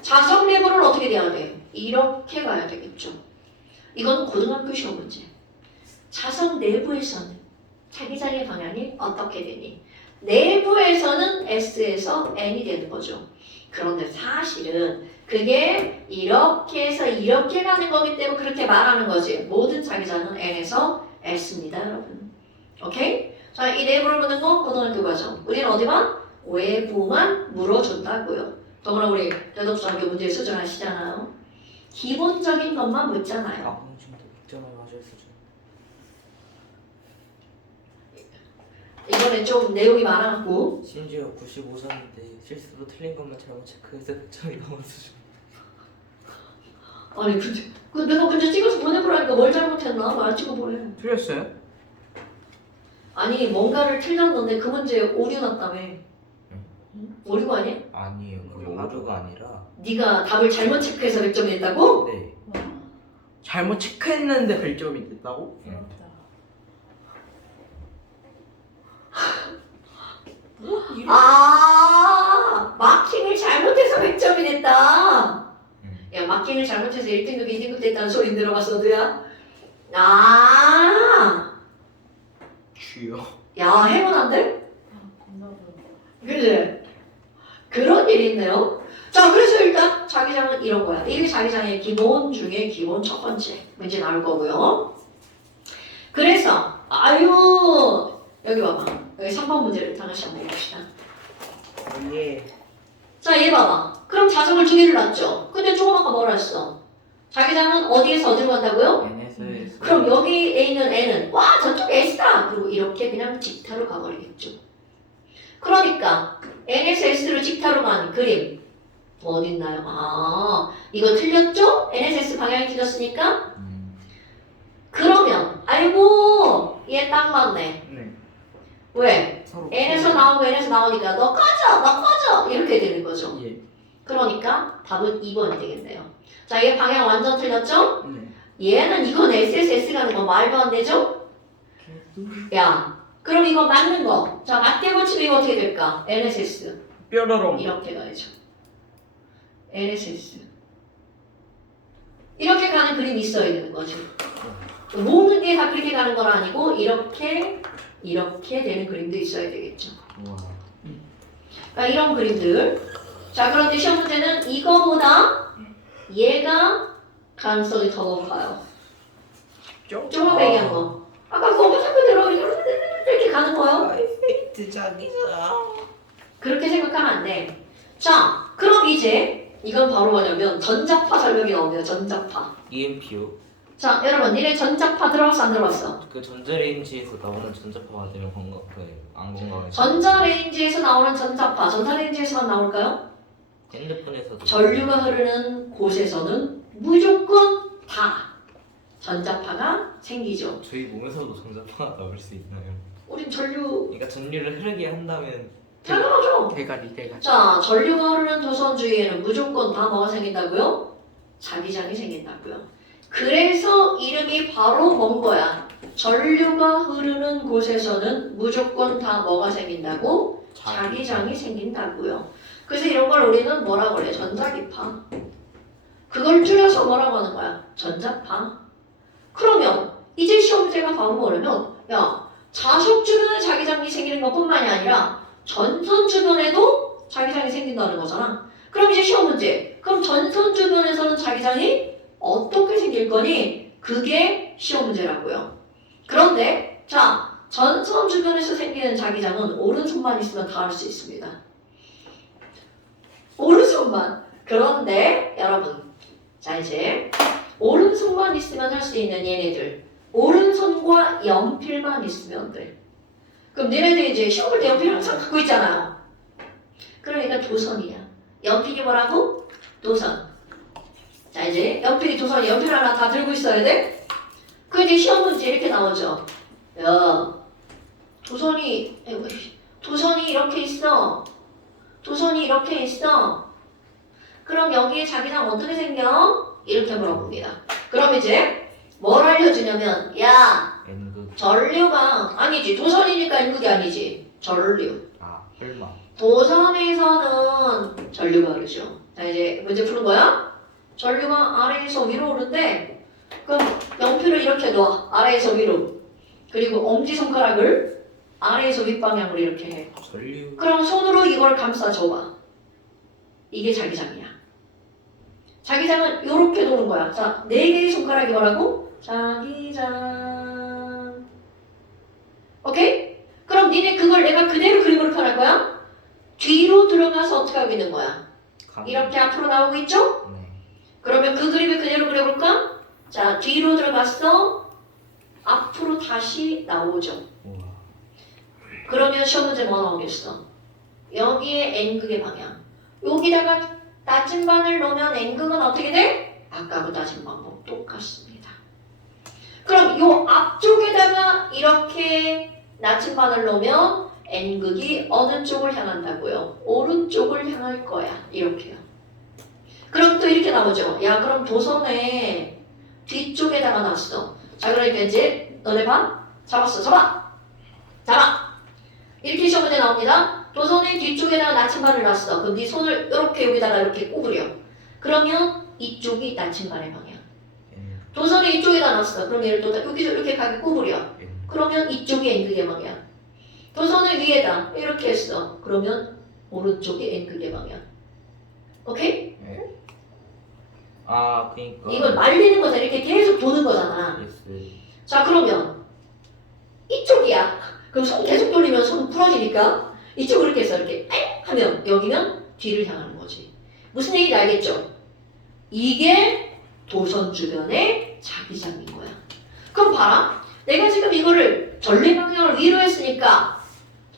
자석 내부를 어떻게 돼야 돼? 이렇게 가야 되겠죠. 이건 고등학교 시험 문제. 자석 내부에서는 자기장의 방향이 어떻게 되니? 내부에서는 S에서 N이 되는 거죠. 그런데 사실은 그게 이렇게 해서 이렇게 가는 거기 때문에 그렇게 말하는 거지. 모든 자기장은 N에서 S입니다, 여러분. 오케이? 자, 이 내부를 묻는 건 고등학교 과정. 우리는 어디만? 외부만 물어준다고요. 더구나 우리 대덕중학교 문제 수준 아시잖아요. 기본적인 것만 묻잖아요. 아공중도 100점을 맞을 수준. 이번에 좀 내용이 많아갖고 심지어 95점인데 실수로 틀린 것만 잘못 체크해서 100점이 나온 수준. 아니 근데 내가 문제 찍어서 보내보라니까 뭘 잘못했나? 말 찍어 보내. 틀렸어요? 아니 뭔가를 틀렸는데 그 문제에 오류 났다며. 응? 오류가 아니야? 아니에요. 그게 오류가 아니라. 네가 답을 잘못 체크해서 100점 냈다고? 네. 잘못 체크했는데 100점이 됐다고? 아 마킹을 잘못해서 100점이 됐다. 야 마킹을 잘못해서 1등급 2등급 됐다는 소리 들어봤어 너야? 아 쥐요. 야 해본한데? 그지? 그런 일이 있네요. 자 그래서 일단 자기장은 이런 거야. 이게 자기장의 기본 중에 기본 첫 번째 문제 나올 거고요. 그래서 아유 여기 봐봐. 여기 3번 문제를 다시 한번 봅시다. 예. 자, 얘 봐봐. 그럼 자석을 두 개를 놨죠. 근데 조금 아까 뭐라 했어? 자기장은 어디에서 어디로 간다고요? N에서 S. 그럼 여기에 있는 N은 와 저쪽에 S다. 그리고 이렇게 그냥 직타로 가버리겠죠. 그러니까 N에서 S로 직타로 간 그림 어딨나요? 아 이거 틀렸죠? N에서 S 방향이 틀렸으니까 그러면 아이고 얘 딱 맞네. 네. 왜? 서로 N에서 나오고 N에서 나오니까 너 꺼져! 너 꺼져! 이렇게 되는 거죠. 예. 그러니까 답은 2번이 되겠네요. 자, 얘 방향 완전 틀렸죠? 네. 얘는 이건 SSS 가는 거 말도 안 되죠? 야, 그럼 이거 맞는 거. 자, 맞게 고치면 이거 어떻게 될까? NSS. 뾰로롱. 이렇게 가야죠. NSS. 이렇게 가는 그림이 있어야 되는 거죠. 모든 게 다 그렇게 가는 건 아니고 이렇게 되는 그림도 있어야 되겠죠. 우와. 그러니까 이런 그림들. 자, 그런데 시험 문제는 이거보다 얘가 가능성이 더 높아요. 조금 얘기한 거. 아까 그거 생각대로 이렇게 가는 거예요. 페이트 자기장. 그렇게 생각하면 안 돼. 자, 그럼 이제 이건 바로 뭐냐면 전자파 설명이 나옵니다. 전자파. EMP요. 자, 여러분, 니네 전자파 들어봤어, 안 들어봤어? 그 전자레인지에서 나오는 전자파가 되면 안 건강해. 전자레인지에서 나오는 전자파, 전자레인지에서만 나올까요? 핸드폰에서도. 전류가 흐르는 곳에서는 무조건 다 전자파가 생기죠. 저희 몸에서도 전자파가 나올 수 있나요? 우린 전류 그러니까 전류를 흐르게 한다면 당연하죠. 대가리. 자, 전류가 흐르는 도선 주위에는 무조건 다 뭐가 생긴다고요? 자기장이 생긴다고요. 그래서 이름이 바로 뭔 거야? 전류가 흐르는 곳에서는 무조건 다 뭐가 생긴다고? 자기장이 생긴다고요. 그래서 이런 걸 우리는 뭐라고 그래? 전자기파. 그걸 줄여서 뭐라고 하는 거야? 전자파. 그러면 이제 시험 문제가 바로 뭐냐면 야, 자석 주변에 자기장이 생기는 것뿐만이 아니라 전선 주변에도 자기장이 생긴다는 거잖아. 그럼 이제 시험 문제. 그럼 전선 주변에서는 자기장이 어떻게 생길 거니? 그게 시험 문제라고요. 그런데 자, 전선 주변에서 생기는 자기장은 오른손만 있으면 다 할 수 있습니다. 오른손만. 그런데 여러분, 자 이제 오른손만 있으면 할 수 있는 얘네들. 오른손과 연필만 있으면 돼. 그럼 얘네들이 이제 시험 볼 때 연필 항상 갖고 있잖아요. 그러니까 도선이야. 연필이 뭐라고? 도선. 자 이제 연필이 도선이 연필 하나 다 들고 있어야 돼? 그 이제 시험 문제 이렇게 나오죠. 야, 도선이 이렇게 있어. 도선이 이렇게 있어. 그럼 여기에 자기장 어떻게 생겨? 이렇게 물어봅니다. 그럼 이제 뭘 알려주냐면 야, N극. 전류가 아니지. 도선이니까 N극이 아니지. 전류. 아, 설마. 도선에서는 전류가 흐르죠. 자 이제 문제 푸는 거야. 전류가 아래에서 위로 오른데 그럼 연필을 이렇게 놔. 아래에서 위로. 그리고 엄지손가락을 아래에서 윗방향으로 이렇게 해. 전류. 그럼 손으로 이걸 감싸줘봐. 이게 자기장이야. 자기장은 이렇게 도는 거야. 자, 4개의 손가락이 뭐라고? 자기장. 오케이? 그럼 니네 그걸 내가 그대로 그림으로 표현할 거야? 뒤로 들어가서 어떻게 하고 있는 거야? 이렇게 앞으로 나오고 있죠? 네. 그러면 그 그림을 그대로 그려볼까? 자, 뒤로 들어갔어. 앞으로 다시 나오죠. 우와. 그러면 시험 문제 뭐 나오겠어? 여기에 N극의 방향. 여기다가 나침반을 놓으면 N극은 어떻게 돼? 아까하고 따진 방법 똑같습니다. 그럼 요 앞쪽에다가 이렇게 나침반을 놓으면 N극이 어느 쪽을 향한다고요? 오른쪽을 향할 거야. 이렇게요. 그럼 또 이렇게 나오죠. 야, 그럼 도선에 뒤쪽에다가 놨어. 자, 그러니까 이제 너네 봐. 잡았어. 잡아. 이렇게 시험 문제 나옵니다. 도선의 뒤쪽에다가 나침반을 놨어. 그럼 네 손을 이렇게 여기다가 이렇게 구부려. 그러면 이쪽이 나침반의 방향. N. 도선의 이쪽에다 놨어. 그럼 얘를 또 여기서 이렇게 가게 구부려. N. 그러면 이쪽이 N극의 방향. 도선을 위에다 이렇게 했어. 그러면 오른쪽이 N극의 방향. 오케이? 네. 아, 그니까. 이걸 말리는 거잖아. 이렇게 계속 도는 거잖아. 예스. 자, 그러면 이쪽이야. 그럼 손 계속 돌리면 손 부러지니까 이쪽으로 이렇게 해서 이렇게 엥 하면 여기면 뒤를 향하는 거지. 무슨 얘기인지 알겠죠? 이게 도선 주변의 자기장인 거야. 그럼 봐라. 내가 지금 이거를 전류 방향을 위로 했으니까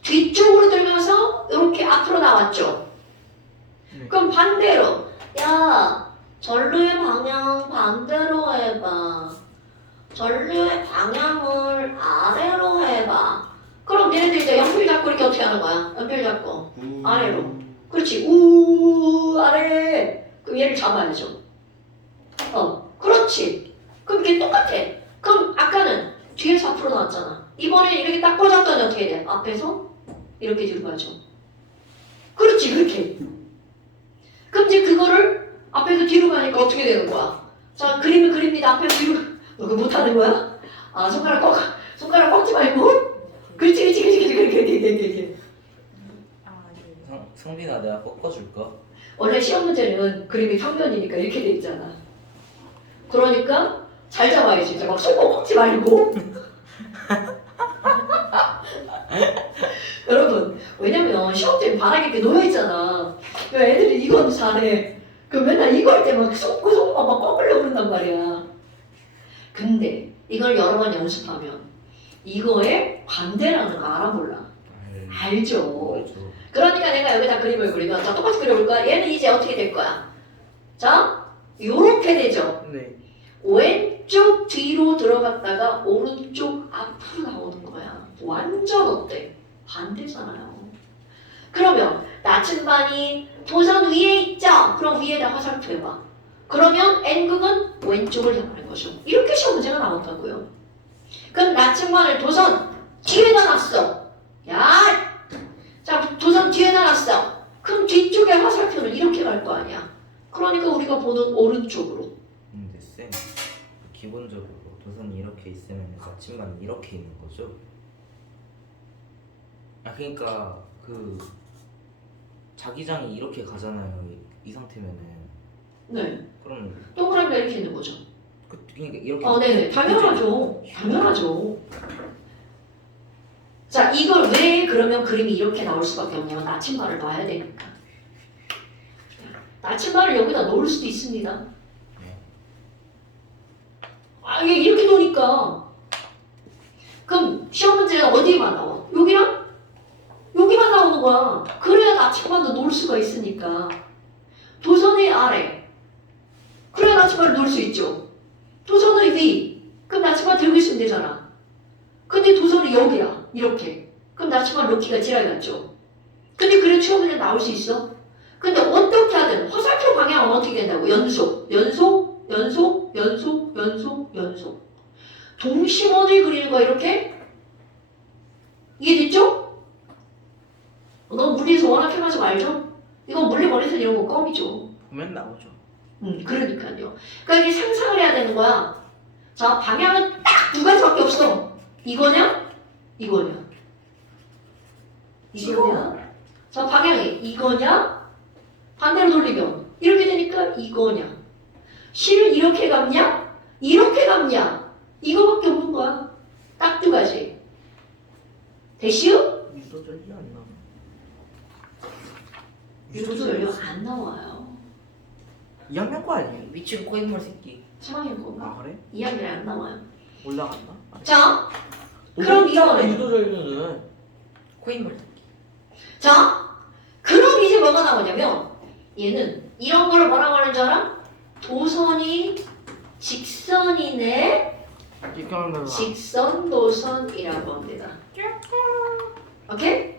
뒤쪽으로 들면서 이렇게 앞으로 나왔죠. 네. 그럼 반대로 야, 전류의 방향 반대로 해봐. 전류의 방향을 아래로 해봐. 그럼 얘네들 이제 연필 잡고 이렇게 어떻게 하는 거야? 연필 잡고 아래로. 그렇지. 우 아래. 그럼 얘를 잡아야죠. 그렇지. 그럼 이게 똑같아. 그럼 아까는 뒤에서 앞으로 나왔잖아. 이번에 이렇게 딱 꽂았더니 어떻게 돼? 앞에서 이렇게 뒤로 가죠. 그렇지. 그렇게. 그럼 이제 그거를 앞에서 뒤로 가니까 어떻게 되는 거야? 자, 그림을 그립니다. 앞에서 뒤로. 너 그거 못하는 거야? 아, 손가락 꺾지 말고. 그렇지. 그렇게. 성빈아, 내가 꺾어줄까? 원래 시험 문제는 그림이 평면이니까 이렇게 돼 있잖아. 그러니까 잘 잡아야지. 진짜 막 손목 꺾지 말고. 여러분, 왜냐면 시험 때는 바닥에 이렇게 놓여 있잖아. 그 애들이 이건 잘해. 그 맨날 이거 할 때 막 손목 막 꺾으려고 그런단 말이야. 근데 이걸 여러 번 연습하면 이거의 반대라는 거 알아 몰라? 알죠. 그렇죠. 그러니까 내가 여기다 그림을 그리면 자 똑같이 그려볼까? 얘는 이제 어떻게 될 거야? 자, 요렇게 되죠. 네. 왼쪽 뒤로 들어갔다가 오른쪽 앞으로 나오는 거야. 완전 어때? 반대잖아요. 그러면 나침반이 도선 위에 있죠? 그럼 위에다 화살표 해봐. 그러면 N극은 왼쪽을 향하는 거죠. 이렇게 시험 문제가 나온다고요. 그럼 나침반을 도선 뒤에다 놨어. 야! 자, 도선 뒤에다 놨어. 그럼 뒤쪽에 화살표는 이렇게 갈 거 아니야. 그러니까 우리가 보는 오른쪽으로. 근데 쌤, 기본적으로 도선이 이렇게 있으면 나침반이 이렇게 있는 거죠? 아, 그러니까 그 자기장이 이렇게 가잖아요. 이 상태면은 네. 그럼 동그라미가 이렇게 있는 거죠. 그러니까 이렇게 네네. 당연하죠. 당연하죠. 자, 이걸 왜 그러면 그림이 이렇게 나올 수밖에 없냐면 나침반을 놔야 되니까. 나침반을 여기다 놓을 수도 있습니다. 이게 이렇게 놓으니까. 그럼 시험 문제가 어디만 나와? 여기랑? 여기만 나오는 거야. 그래야 나침반도 놓을 수가 있으니까. 도선의 아래. 그래야 나침반을 놓을 수 있죠. 도선의 위. 그럼 나침반 들고 있으면 되잖아. 근데 도선이 여기야. 이렇게. 그럼 나침반 놓기가 지랄 같죠. 근데 그래 추억에는 나올 수 있어. 근데 어떻게 하든 화살표 방향은 어떻게 된다고? 연속, 연속, 연속, 연속, 연속, 연속. 동심원을 그리는 거야 이렇게. 이해됐죠? 너무 물리에서 워낙 해가지고 알죠? 이건 물리 머리에서 이런 거 껌이죠. 보면 나오죠. 그러니까요. 그러니까 이게 상상을 해야 되는 거야. 자, 방향은 딱 두 가지밖에 없어. 이거냐? 이거냐? 이거냐? 자, 방향이 이거냐? 반대로 돌리면 이렇게 되니까 이거냐? 실을 이렇게 감냐? 이렇게 감냐? 이거밖에 없는 거야. 딱 두 가지. 대시우? 유도절이 안 나와. 유도도 연료가 안 나와요. 2학년 거 아니에요? 미친 코인물 새끼. 3학년 건가? 아 그래? 2학년에 안 나와요. 올라갔나? 자, 그럼 이거는 유도절유는 코인물 새끼. 자, 그럼 이제 뭐가 나오냐면 얘는 이런 걸 뭐라고 하는 줄 알아? 도선이 직선이네. 직선 도선이라고 합니다. 오케이?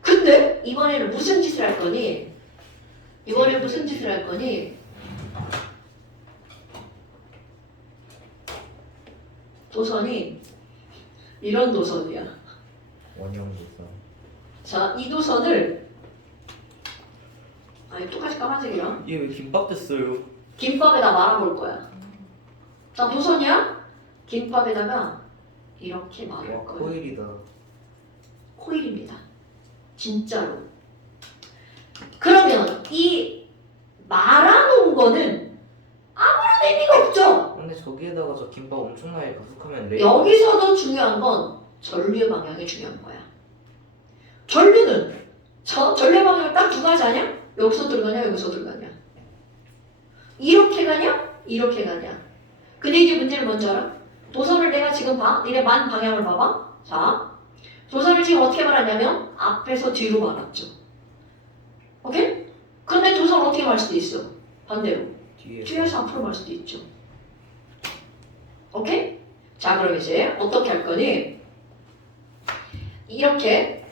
근데 이번에는 무슨 짓을 할 거니? 이번에 무슨 짓을 할 거니? 도선이 이런 도선이야. 원형 도선. 자, 이 도선을 아니 똑같이 까만색이랑 얘 왜 김밥 됐어요? 김밥에다 말아볼 거야. 자, 도선이야? 김밥에다가 이렇게 말을 와 거야. 코일이다. 코일입니다. 진짜로. 그러면 이 말아놓은 거는 아무런 의미가 없죠. 근데 저기에다가 저 김밥 엄청나게 가득하면 레이. 여기서도 중요한 건 전류의 방향이 중요한 거야. 전류는 전류의 방향 딱 두 가지 아니야? 여기서 들어가냐 여기서 들어가냐. 이렇게 가냐 이렇게 가냐. 근데 이제 문제는 뭔지 알아? 도선을 내가 지금 봐. 니네 만 방향을 봐봐. 자, 도선을 지금 어떻게 말하냐면 앞에서 뒤로 말았죠. 오케이? 근데 도선 어떻게 말 수도 있어? 반대로. 뒤에서 앞으로 말 수도 있죠. 오케이? 자, 그럼 이제 어떻게 할 거니? 이렇게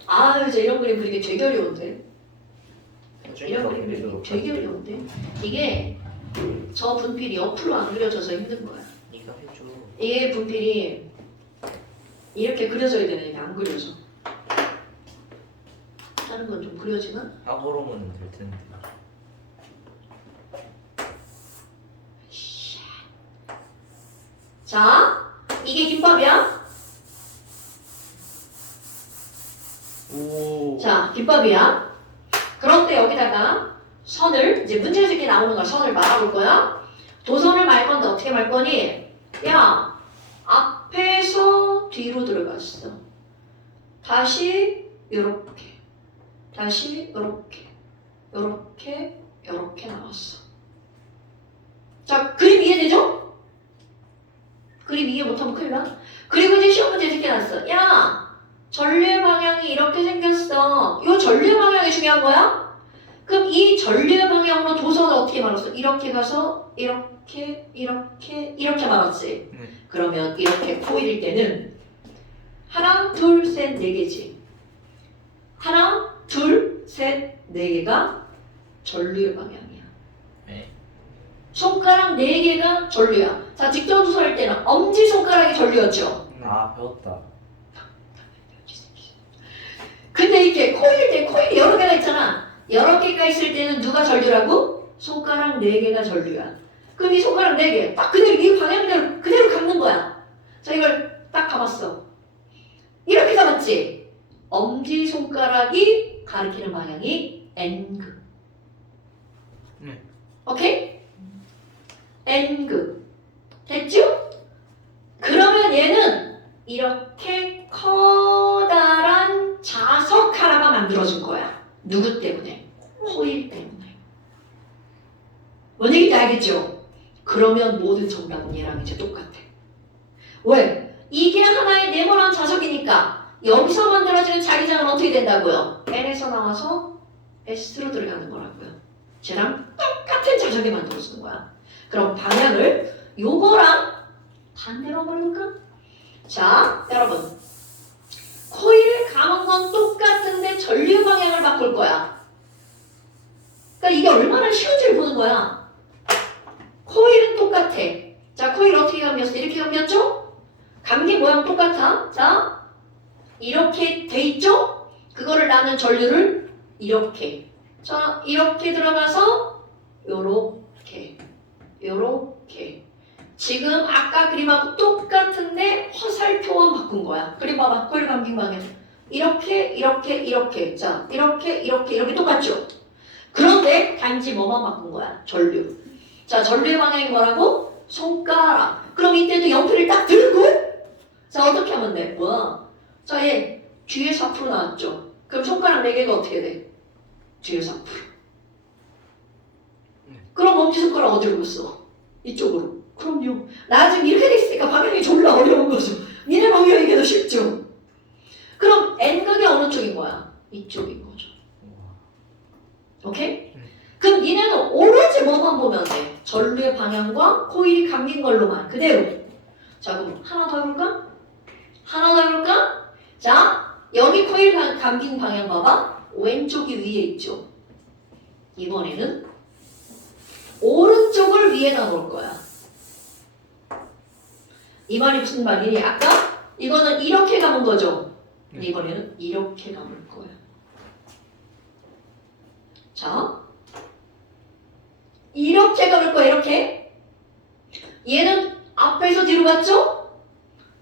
이제 이런 그림 그리기 되게 어려운데. 이런 그림 그리기 되게 어려운데. 이게 저 분필이 옆으로 안 그려져서 힘든 거야. 네가 해줘. 이게 분필이 이렇게 그려져야 되는데 안 그려져. 다른 건 좀 그려지나? 악어로면 될 텐데. 자, 이게 김밥이야. 오. 자, 김밥이야. 그런데 여기다가 선을 이제 문제에서 이렇게 나오는 걸 선을 말아볼 거야. 도선을 말 건데 어떻게 말 거니? 야, 앞에서 뒤로 들어갔어. 다시 요렇게, 다시 요렇게, 요렇게, 요렇게 나왔어. 자, 그림 이해되죠? 그림 이해 못하면 큰일 나. 그리고 이제 시험 문제 이렇게 났어. 야, 전류의 방향이 이렇게 생겼어. 이 전류의 방향이 중요한 거야? 그럼 이 전류의 방향으로 도선을 어떻게 말았어? 이렇게 가서 이렇게, 이렇게, 이렇게 말았지. 그러면 이렇게 코일일 때는 하나, 둘, 셋, 네 개지. 하나, 둘, 셋, 네 개가 전류의 방향이야. 네. 손가락 네 개가 전류야. 자, 직전두선일 때는 엄지손가락이 전류였죠. 아 배웠다. 근데 이렇게 코일일 때 코일이 여러 개가 있잖아. 여러 개가 있을 때는 누가 전류라고? 손가락 네 개가 전류야. 그럼 이 손가락 네 개, 딱 그대로 이 방향대로 그대로 감는 거야. 자, 이걸 딱 감았어. 이렇게 감았지? 엄지손가락이 가리키는 방향이 N극. 네. 오케이? N극. 됐죠? 그러면 얘는 이렇게 커다란 자석 하나가 만들어진 거야. 누구 때문에? 코일 때문에. 뭔 얘기인지 알겠죠? 그러면 모든 정답은 얘랑 이제 똑같아. 왜? 이게 하나의 네모난 자석이니까 여기서 만들어지는 자기장은 어떻게 된다고요? N에서 나와서 S로 들어가는 거라고요. 쟤랑 똑같은 자석이 만들어지는 거야. 그럼 방향을 요거랑 반대로 한번 해볼까? 자, 여러분. 코일을 감은 건 똑같은데 전류 방향을 바꿀 거야. 그러니까 이게 얼마나 쉬운지를 보는 거야. 코일은 똑같아. 자, 코일 어떻게 감겼어? 이렇게 감겼죠? 감긴 모양 똑같아. 자, 이렇게 돼 있죠? 그거를 나는 전류를 이렇게. 자, 이렇게 들어가서 요렇게. 요렇게. 지금 아까 그림하고 똑같은데 화살표만 바꾼 거야. 그림 봐봐. 코일 감긴 방향. 이렇게, 이렇게, 이렇게. 자, 이렇게, 이렇게, 이렇게 똑같죠? 그런데 단지 뭐만 바꾼 거야? 전류. 자, 전류의 방향이 뭐라고? 손가락. 그럼 이때도 연필을 딱 들고 자, 어떻게 하면 돼? 뭐야? 자, 얘 뒤에서 앞으로 나왔죠? 그럼 손가락 4개가 어떻게 돼? 뒤에서 앞으로. 그럼 엄지손가락 어디로 갔어? 이쪽으로. 그럼요. 나 지금 이렇게 돼 있으니까 방향이 졸라 어려운 거죠. 니네는 오히려 이게 더 쉽죠? 그럼 N극이 어느 쪽인 거야? 이쪽인 거죠. 오케이? 그럼 니네는 오로지 뭐만 보면 돼? 전류의 방향과 코일이 감긴 걸로만 그대로. 자, 그럼 하나 더 해볼까? 하나 더 해볼까? 자, 여기 코일 감긴 방향 봐봐. 왼쪽이 위에 있죠. 이번에는 오른쪽을 위에다 놓을 거야. 이 말이 무슨 말이니? 아까 이거는 이렇게 감은 거죠? 근데 이번에는 이렇게 감을 거야. 자, 이렇게 감을 거야. 이렇게. 얘는 앞에서 뒤로 갔죠?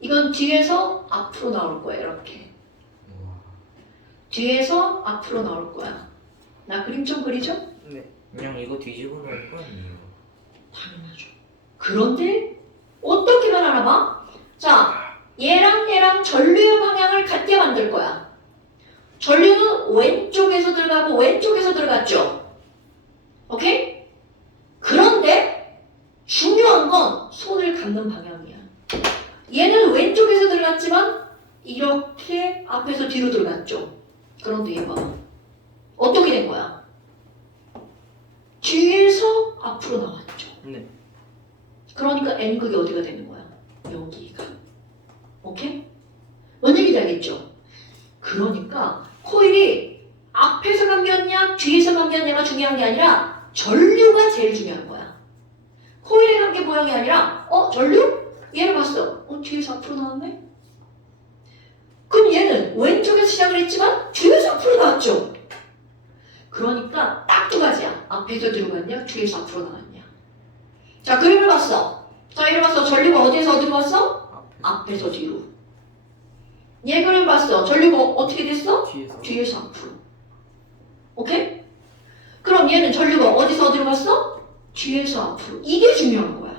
이건 뒤에서 앞으로 나올 거야. 이렇게. 뒤에서 앞으로 나올 거야. 나 그림 좀 그리죠? 네. 그냥 이거 뒤집어 놓을 거 아니에요? 당연하죠. 그런데 어떻게만 알아봐? 자, 얘랑 전류의 방향을 같게 만들 거야. 전류는 왼쪽에서 들어가고 왼쪽에서 들어갔죠? 오케이? 그런데 중요한 건 손을 감는 방향이야. 얘는 왼쪽에서 들어갔지만 이렇게 앞에서 뒤로 들어갔죠? 그런데 얘 봐봐. 어떻게 된 거야? 뒤에서 앞으로 나왔죠. 네. 그러니까 N극이 어디가 되는 거야? 여기가. 오케이? 뭔 얘기인지 알겠죠? 그러니까 코일이 앞에서 감겼냐 뒤에서 감겼냐가 중요한 게 아니라 전류가 제일 중요한 거야. 코일의 감긴 모양이 아니라 전류? 얘를 봤어. 뒤에서 앞으로 나왔네? 그럼 얘는 왼쪽에서 시작을 했지만 뒤에서 앞으로 나왔죠? 그러니까 딱 두 가지야. 앞에서 뒤로 갔냐 뒤에서 앞으로 나왔냐. 자, 그림을 봤어. 자, 이를 봤어. 전류가 어디에서 어디로 갔어? 앞에서 뒤로. 얘 그림 봤어. 전류가 어떻게 됐어? 뒤에서 앞으로. 오케이? 그럼 얘는 전류가 어디서 어디로 갔어? 뒤에서 앞으로. 이게 중요한 거야.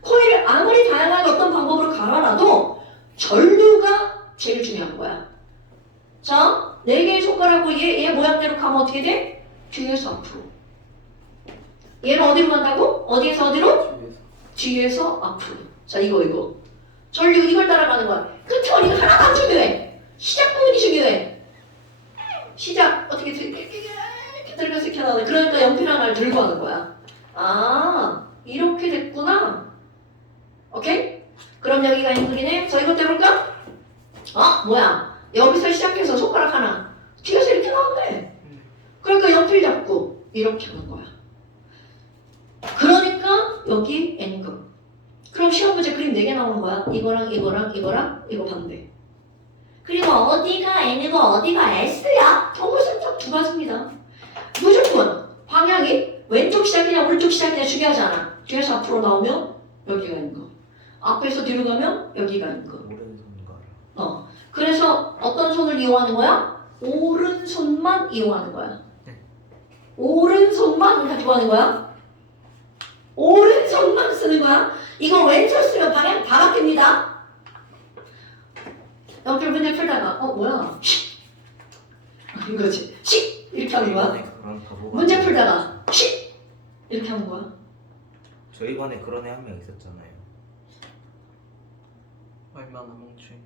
코일을 아무리 다양하게 어떤 방법으로 갈아놔도 전류가 제일 중요한 거야. 자, 4개의 손가락으로 얘 모양대로 가면 어떻게 돼? 뒤에서 앞으로. 얘는 어디로 간다고? 어디에서 어디로? 뒤에서 앞으로. 자, 이거. 전류 이걸 따라가는 거야. 끝에 어디가 하나도 안 중요해. 시작 부분이 중요해. 시작 어떻게 이렇게 들어가서 이렇게 나오네. 그러니까 연필 하나를 들고 하는 거야. 아, 이렇게 됐구나. 오케이? 그럼 여기가 N극이네. 자, 이것도 해볼까? 뭐야? 여기서 시작해서 손가락 하나. 뒤에서 이렇게 나오네. 그러니까 연필 잡고 이렇게 하는 거야. 그러니까 여기 N극. 그럼 시험 문제 그림 4개 나오는 거야. 이거랑 이거 반대. 그리고 어디가 N이고 어디가 S야? 정보선적 2가지입니다. 무조건 방향이 왼쪽 시작이냐 오른쪽 시작이냐 중요하잖아. 뒤에서 앞으로 나오면 여기가 N극. 앞에서 뒤로 가면 여기가 N극. 그래서 어떤 손을 이용하는 거야? 오른손만 이용하는 거야. 오른손만 가지고 하는 거야. 오른손만 쓰는 거야. 이거 왼손 쓰면 방향 다 바뀝니다. 옆에 문제 풀다가 뭐야? 이거지. 씩 이렇게 하는 거야. 반에 그런 바보가 문제 풀다가 씩 이렇게 하는 거야. 저희 반에 그런 애 한 명 있었잖아요. 얼마나 멍청이.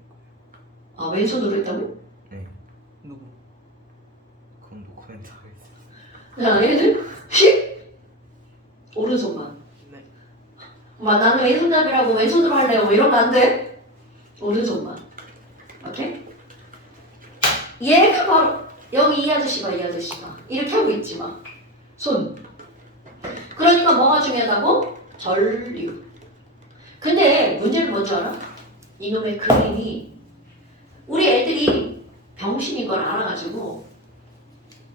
아 왼손으로 했다고? 네. 누구? 그건 노코멘트 하겠습니다. 자 얘들 씩 오른손만. 네. 막 나는 왼손잡이라고 왼손으로 할래요. 뭐 이런 거 안 돼. 오른손만. 오케이? 얘가 바로 여기 이 아저씨가 이렇게 하고 있지 막. 손. 그러니까 뭐가 중요하다고? 전류. 근데 문제는 뭔지 알아? 이놈의 그림이 우리 애들이 병신인 걸 알아가지고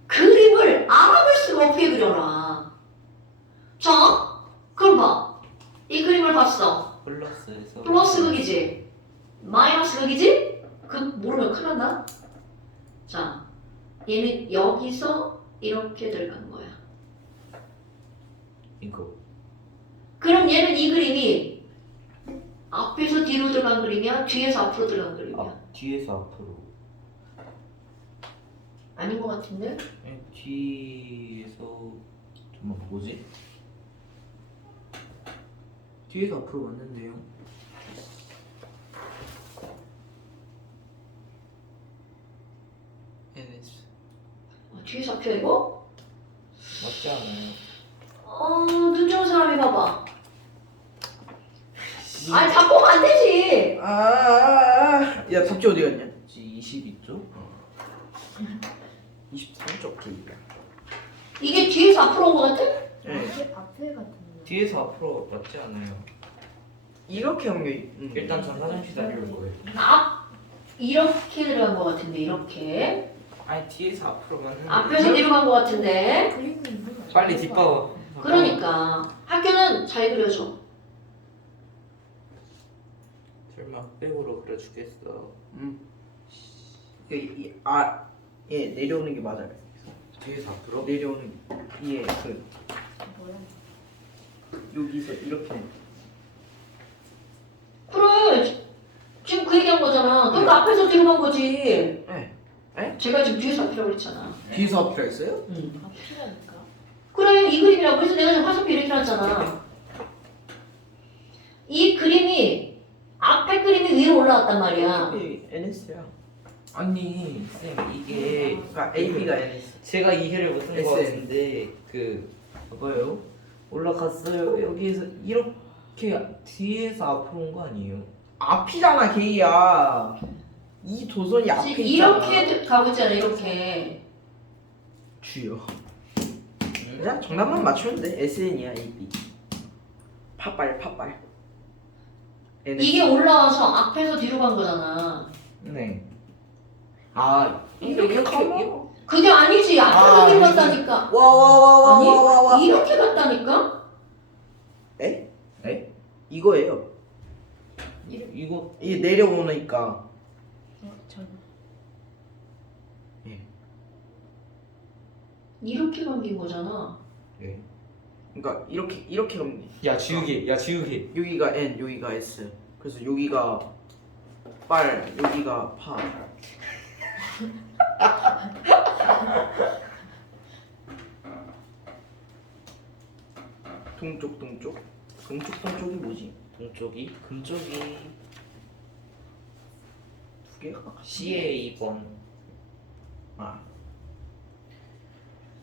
그림을 알아볼수록 어떻게 그려라. 자, 그럼 봐. 이 그림을 봤어. 플러스에서 플러스 극이지? 마이너스 극이지? 그 모르면 큰일 난다. 자, 얘는 여기서 이렇게 들어가는 거야. 이거 그럼 얘는 이 그림이 앞에서 뒤로 들어간 그림이야? 뒤에서 앞으로 들어간 그림이야? 뒤에서 앞으로. 아닌 것 같은데? 뒤에서 정말 뭐지? 뒤에서 앞으로 왔는데요. NS. 뒤에서 앞이야 이거? 맞지 않아요? 눈 좋은 사람이 봐봐. 아니 자꾸 하면 안 되지. 야 답지 어디 갔냐? 22쪽? 23쪽 K야. 이게 뒤에서 앞으로 온 것 같아? 네. 앞에 같은데. 뒤에서 앞으로 맞지 않아요? 이렇게 연결. 일단 전 화장실 다녀올 거예요. 이렇게 들어간 것 같은데 이렇게. 아니 뒤에서 앞으로 가는. 앞에서 뒤로 간 것 같은데. 그림이 있는 거 빨리 뒷봐. 그러니까 학교는 잘 그려줘. 설마 백으로 그려주겠어. 예 내려오는 게 맞아요. 뒤에서 앞으로? 내려오는 게 그 뭐야? 여기서 이렇게. 그래. 지금 그 얘기한 거잖아. 그러니까 앞에서 뒤로 간 거지. 네. 제가 지금 뒤에서 앞이라고 그랬잖아. 뒤에서 앞이라 했어요? 응. 앞이라니까. 그래 이 그림이라고 해서 내가 지금 화살표 이렇게 놨잖아. 이 그림이 앞에 그림이 위로 올라왔단 말이야. 이게 NS야. 아니 쌤 이게 그러니까 AB가 NS. 제가 이해를 못한 것 SM. 같은데 뭐예요? 올라갔어요. 여기에서 이렇게 뒤에서 앞으로 온 거 아니에요? 앞이잖아 게이야. 이 도선이 앞에 지금 있잖아. 이렇게 가고 있잖아 이렇게. 주요. 그냥 정답만 맞추면 돼. SN이야 AB. 팥발. NS. 이게 올라와서 앞에서 뒤로 간 거잖아. 네. 이렇게 가면. 그게 아니지. 앞에서 뒤로 갔다니까. 와와와와와와. 아니 이렇게 갔다니까. 에? 에? 이거예요. 이거 이게 내려오니까. 저기. 이렇게 넘긴 거잖아. 네. 그러니까 이렇게 가면 돼. 야 지우개. 여기가 N, 여기가 S. 그래서 여기가 빨, 여기가 파. 동쪽이 뭐지? 동쪽이 금쪽이 두 개가? C의 2번. 아,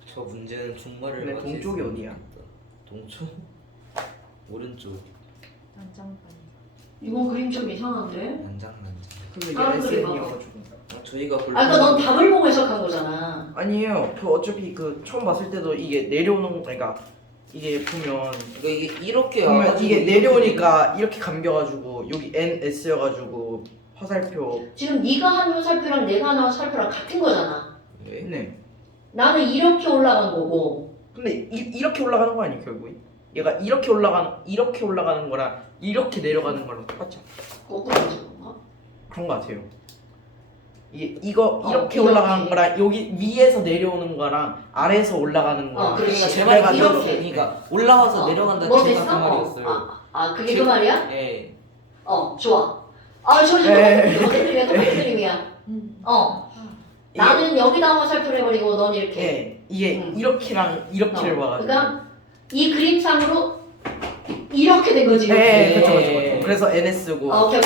저 문제는 종말을 근데 맞이했으면 동쪽이 어디야? 좋겠다. 동쪽? 오른쪽. 난장판. 이거 그림 좀 이상한데. 난장. 근데 다른 이게 그림 SN이어가지고. 저희가 그러니까 넌 답을 보고 해석한 거잖아. 아니에요. 저 어차피 그 처음 봤을 때도 이게 내려오는 그러니까 이게 보면 이게 이렇게 보면 와가지고 이게 내려오니까 이렇게 감겨가지고 여기 NS여가지고 화살표. 지금 네가 한 화살표랑 내가 한 화살표랑 같은 거잖아. 네. 네. 나는 이렇게 올라간 거고. 근데 이렇게 올라가는 거 아니에요 결국에? 얘가 이렇게 올라가는 거랑 이렇게 내려가는 거랑 똑같지 않아? 거꾸로 가는 건가? 그런 거 같아요. 이거 이렇게 올라가는 거랑 여기 위에서 내려오는 거랑 아래에서 올라가는 거랑 그렇지. 그러니까 제 말이 그래가지고 이렇게 그러니까 올라와서 내려간다 뭐 제가 그 됐어? 말이었어요. 그게 그 말이야? 예. 좋아. 저 에. 똑같은 그림이야. 똑같은 그림이야. 나는 여기다 한번 살펴를 해버리고 넌 이렇게. 예, 이게 음. 이렇게랑 이렇게를 봐가지고. 그러니까 이 그림상으로 이렇게 된 거지. 네, 이렇게. 그렇죠. 그래서 NS고. 오케이.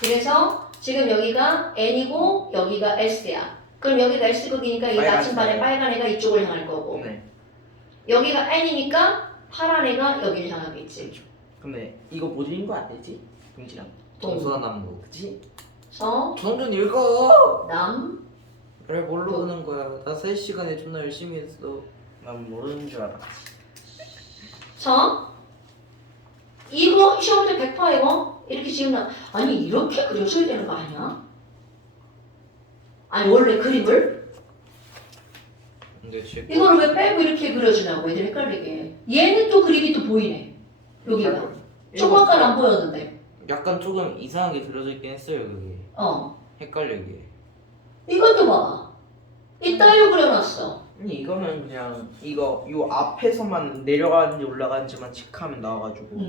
그래서 지금 여기가 N이고 여기가 S야. 그럼 여기가 S극이니까 이 빨간 나침반의 색. 빨간 애가 이쪽을 향할 거고 네. 여기가 N이니까 파란 애가 여기를 향하겠지. 근데 이거 뭐 드린 거 아니지? 동지랑. 동서남북. 그치? 서, 동준 읽어. 남, 그래 뭘로 하는 거야? 나 3시간에 존나 열심히 했어. 난 모르는 줄 알아. 서. 이거 시험 때 100% 이거 이렇게 지금 아니 이렇게 그려줘야 되는 거 아니야? 아니 원래 그림을 근데 지금 이거를 왜 빼고 이렇게 그려주냐고 애들 헷갈리게. 얘는 또 그림이 또 보이네. 여기가 조금만 안 보였는데. 약간 조금 이상하게 그려져 있긴 했어요 그게. 헷갈리게. 이것도 봐. 이따위로 그려놨어. 아니 이거는 그냥 이거 요 앞에서만 내려가는지 올라가는지만 체크하면 나와가지고.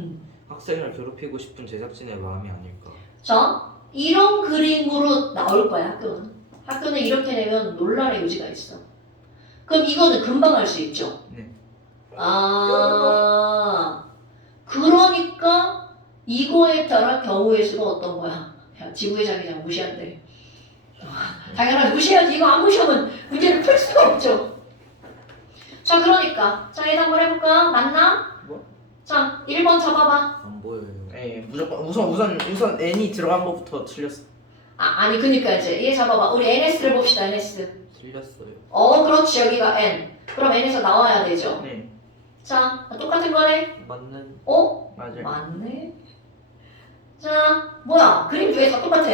학생을 괴롭히고 싶은 제작진의 마음이 아닐까. 자, 이런 그림으로 나올 거야 학교는. 학교는 이렇게 내면 논란의 여지가 있어. 그럼 이거는 금방 할 수 있죠. 네. 그러니까 이거에 따라 경우의 수가 어떤 거야? 야, 지구의 자기장 무시한대. 당연하지 무시해야지. 이거 안 무시하면 문제를 풀 수가 없죠. 자, 그러니까 자, 얘 한번 해볼까? 맞나? 뭐? 자, 1번 잡아봐. 안 보여요. 예, 무조건 우선 N이 들어간 것부터 틀렸어. 아니 그니까 이제 얘 잡아봐. 우리 NS를 봅시다. NS. 틀렸어요. 그렇지. 여기가 N. 그럼 N에서 나와야 되죠. 네, 자, 똑같은 거네. 맞는. 맞아요. 맞네. 자, 뭐야? 그림 두 개 다 똑같아.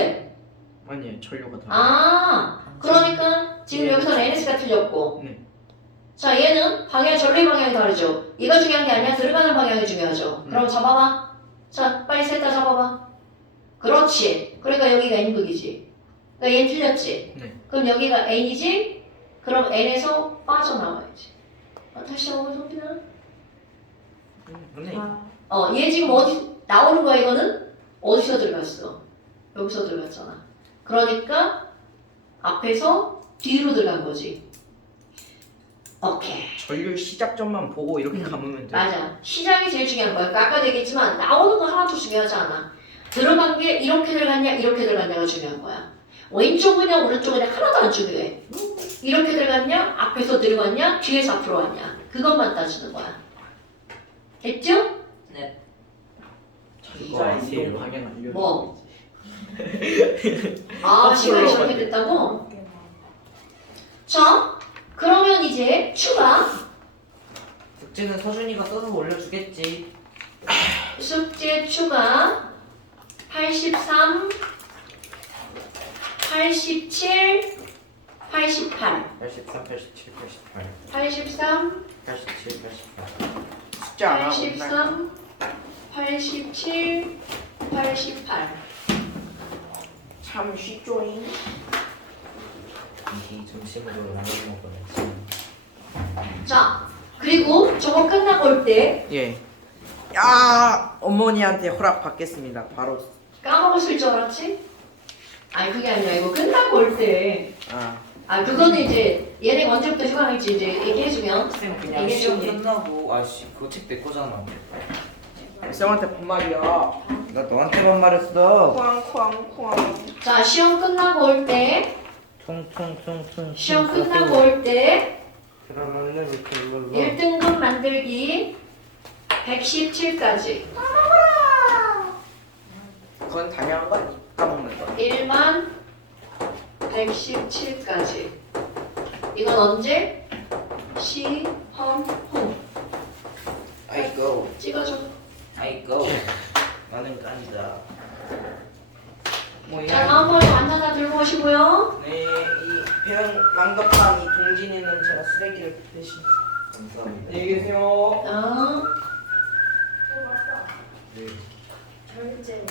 아니에요, 전류가 다. 그러니까 지금 여기서는 NS가 틀렸고. 네. 자, 얘는 전류의 방향이 다르죠. 얘가 중요한 게 아니라 들어가는 방향이 중요하죠. 그럼 잡아봐. 자, 빨리 셋 다 잡아봐. 그렇지. 그러니까 여기가 N극이지. 그러니까 얘는 틀렸지. 네. 그럼 여기가 N이지? 그럼 N에서 빠져나와야지. 다시 한번 해봅니다. 네. 얘 지금 어디 나오는 거야 이거는? 어디서 들어갔어? 여기서 들어갔잖아. 그러니까 앞에서 뒤로 들어간 거지. 오케이. 전류 시작점만 보고 이렇게 감으면 돼. 맞아. 시작이 제일 중요한 거야. 그러니까 아까도 얘기했지만 나오는 거 하나도 중요하지 않아. 들어간 게 이렇게 들어갔냐 이렇게 들어갔냐가 중요한 거야. 왼쪽이냐 오른쪽이냐 하나도 안 중요해. 이렇게 들어갔냐 앞에서 들어갔냐 뒤에서 앞으로 왔냐 그것만 따지는 거야. 됐죠? 네. 자기가 이동 방향 알려. 뭐? 시간이 저렇게 됐다고? 자, 그러면 이제 추가 숙제는 서준이가 써서 올려주겠지. 숙제 추가 83, 87, 88, 83, 87, 88, 83, 87, 88. 숙제 안 하고 83, 87, 88. 참 쉽죠잉. 이 점심으로 라면 먹어야지. 자, 그리고 저거 끝나고 올 때 예. 야, 어머니한테 허락 받겠습니다. 바로. 까먹었을 줄 알았지? 아니 그게 아니라 이거 끝나고 올 때 그거는 이제 얘네가 언제부터 휴강할지 이제 얘기해주면 쌤 그냥 이게 시험 좀- 끝나고 그거 책 내 거잖아. 쌤한테 반말이야. 나 너한테 반말했어. 쾅쾅쾅. 자 시험 끝나고 올 때 퉁퉁퉁퉁. 시험 끝나고 올 때 그러면은 이렇게 이걸로. 1등급 만들기 117까지 그건 당연한 거 아니? 까먹는 거. 1만 117까지 이건 언제? 시험 후 아이고, 찍어줘. 아이고. 나는 깐다. 뭐 자 다음번에 완전다 들고 오시고요. 네, 이 배운 망덕한 이 동진이는 제가 쓰레기를 대신. 감사합니다. 안녕히 계세요. 네. 결제.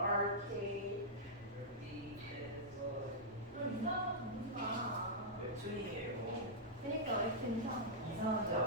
arcade. 웹툰이에요. 그러니까 왜 이렇게 이상? 이상하지 않아?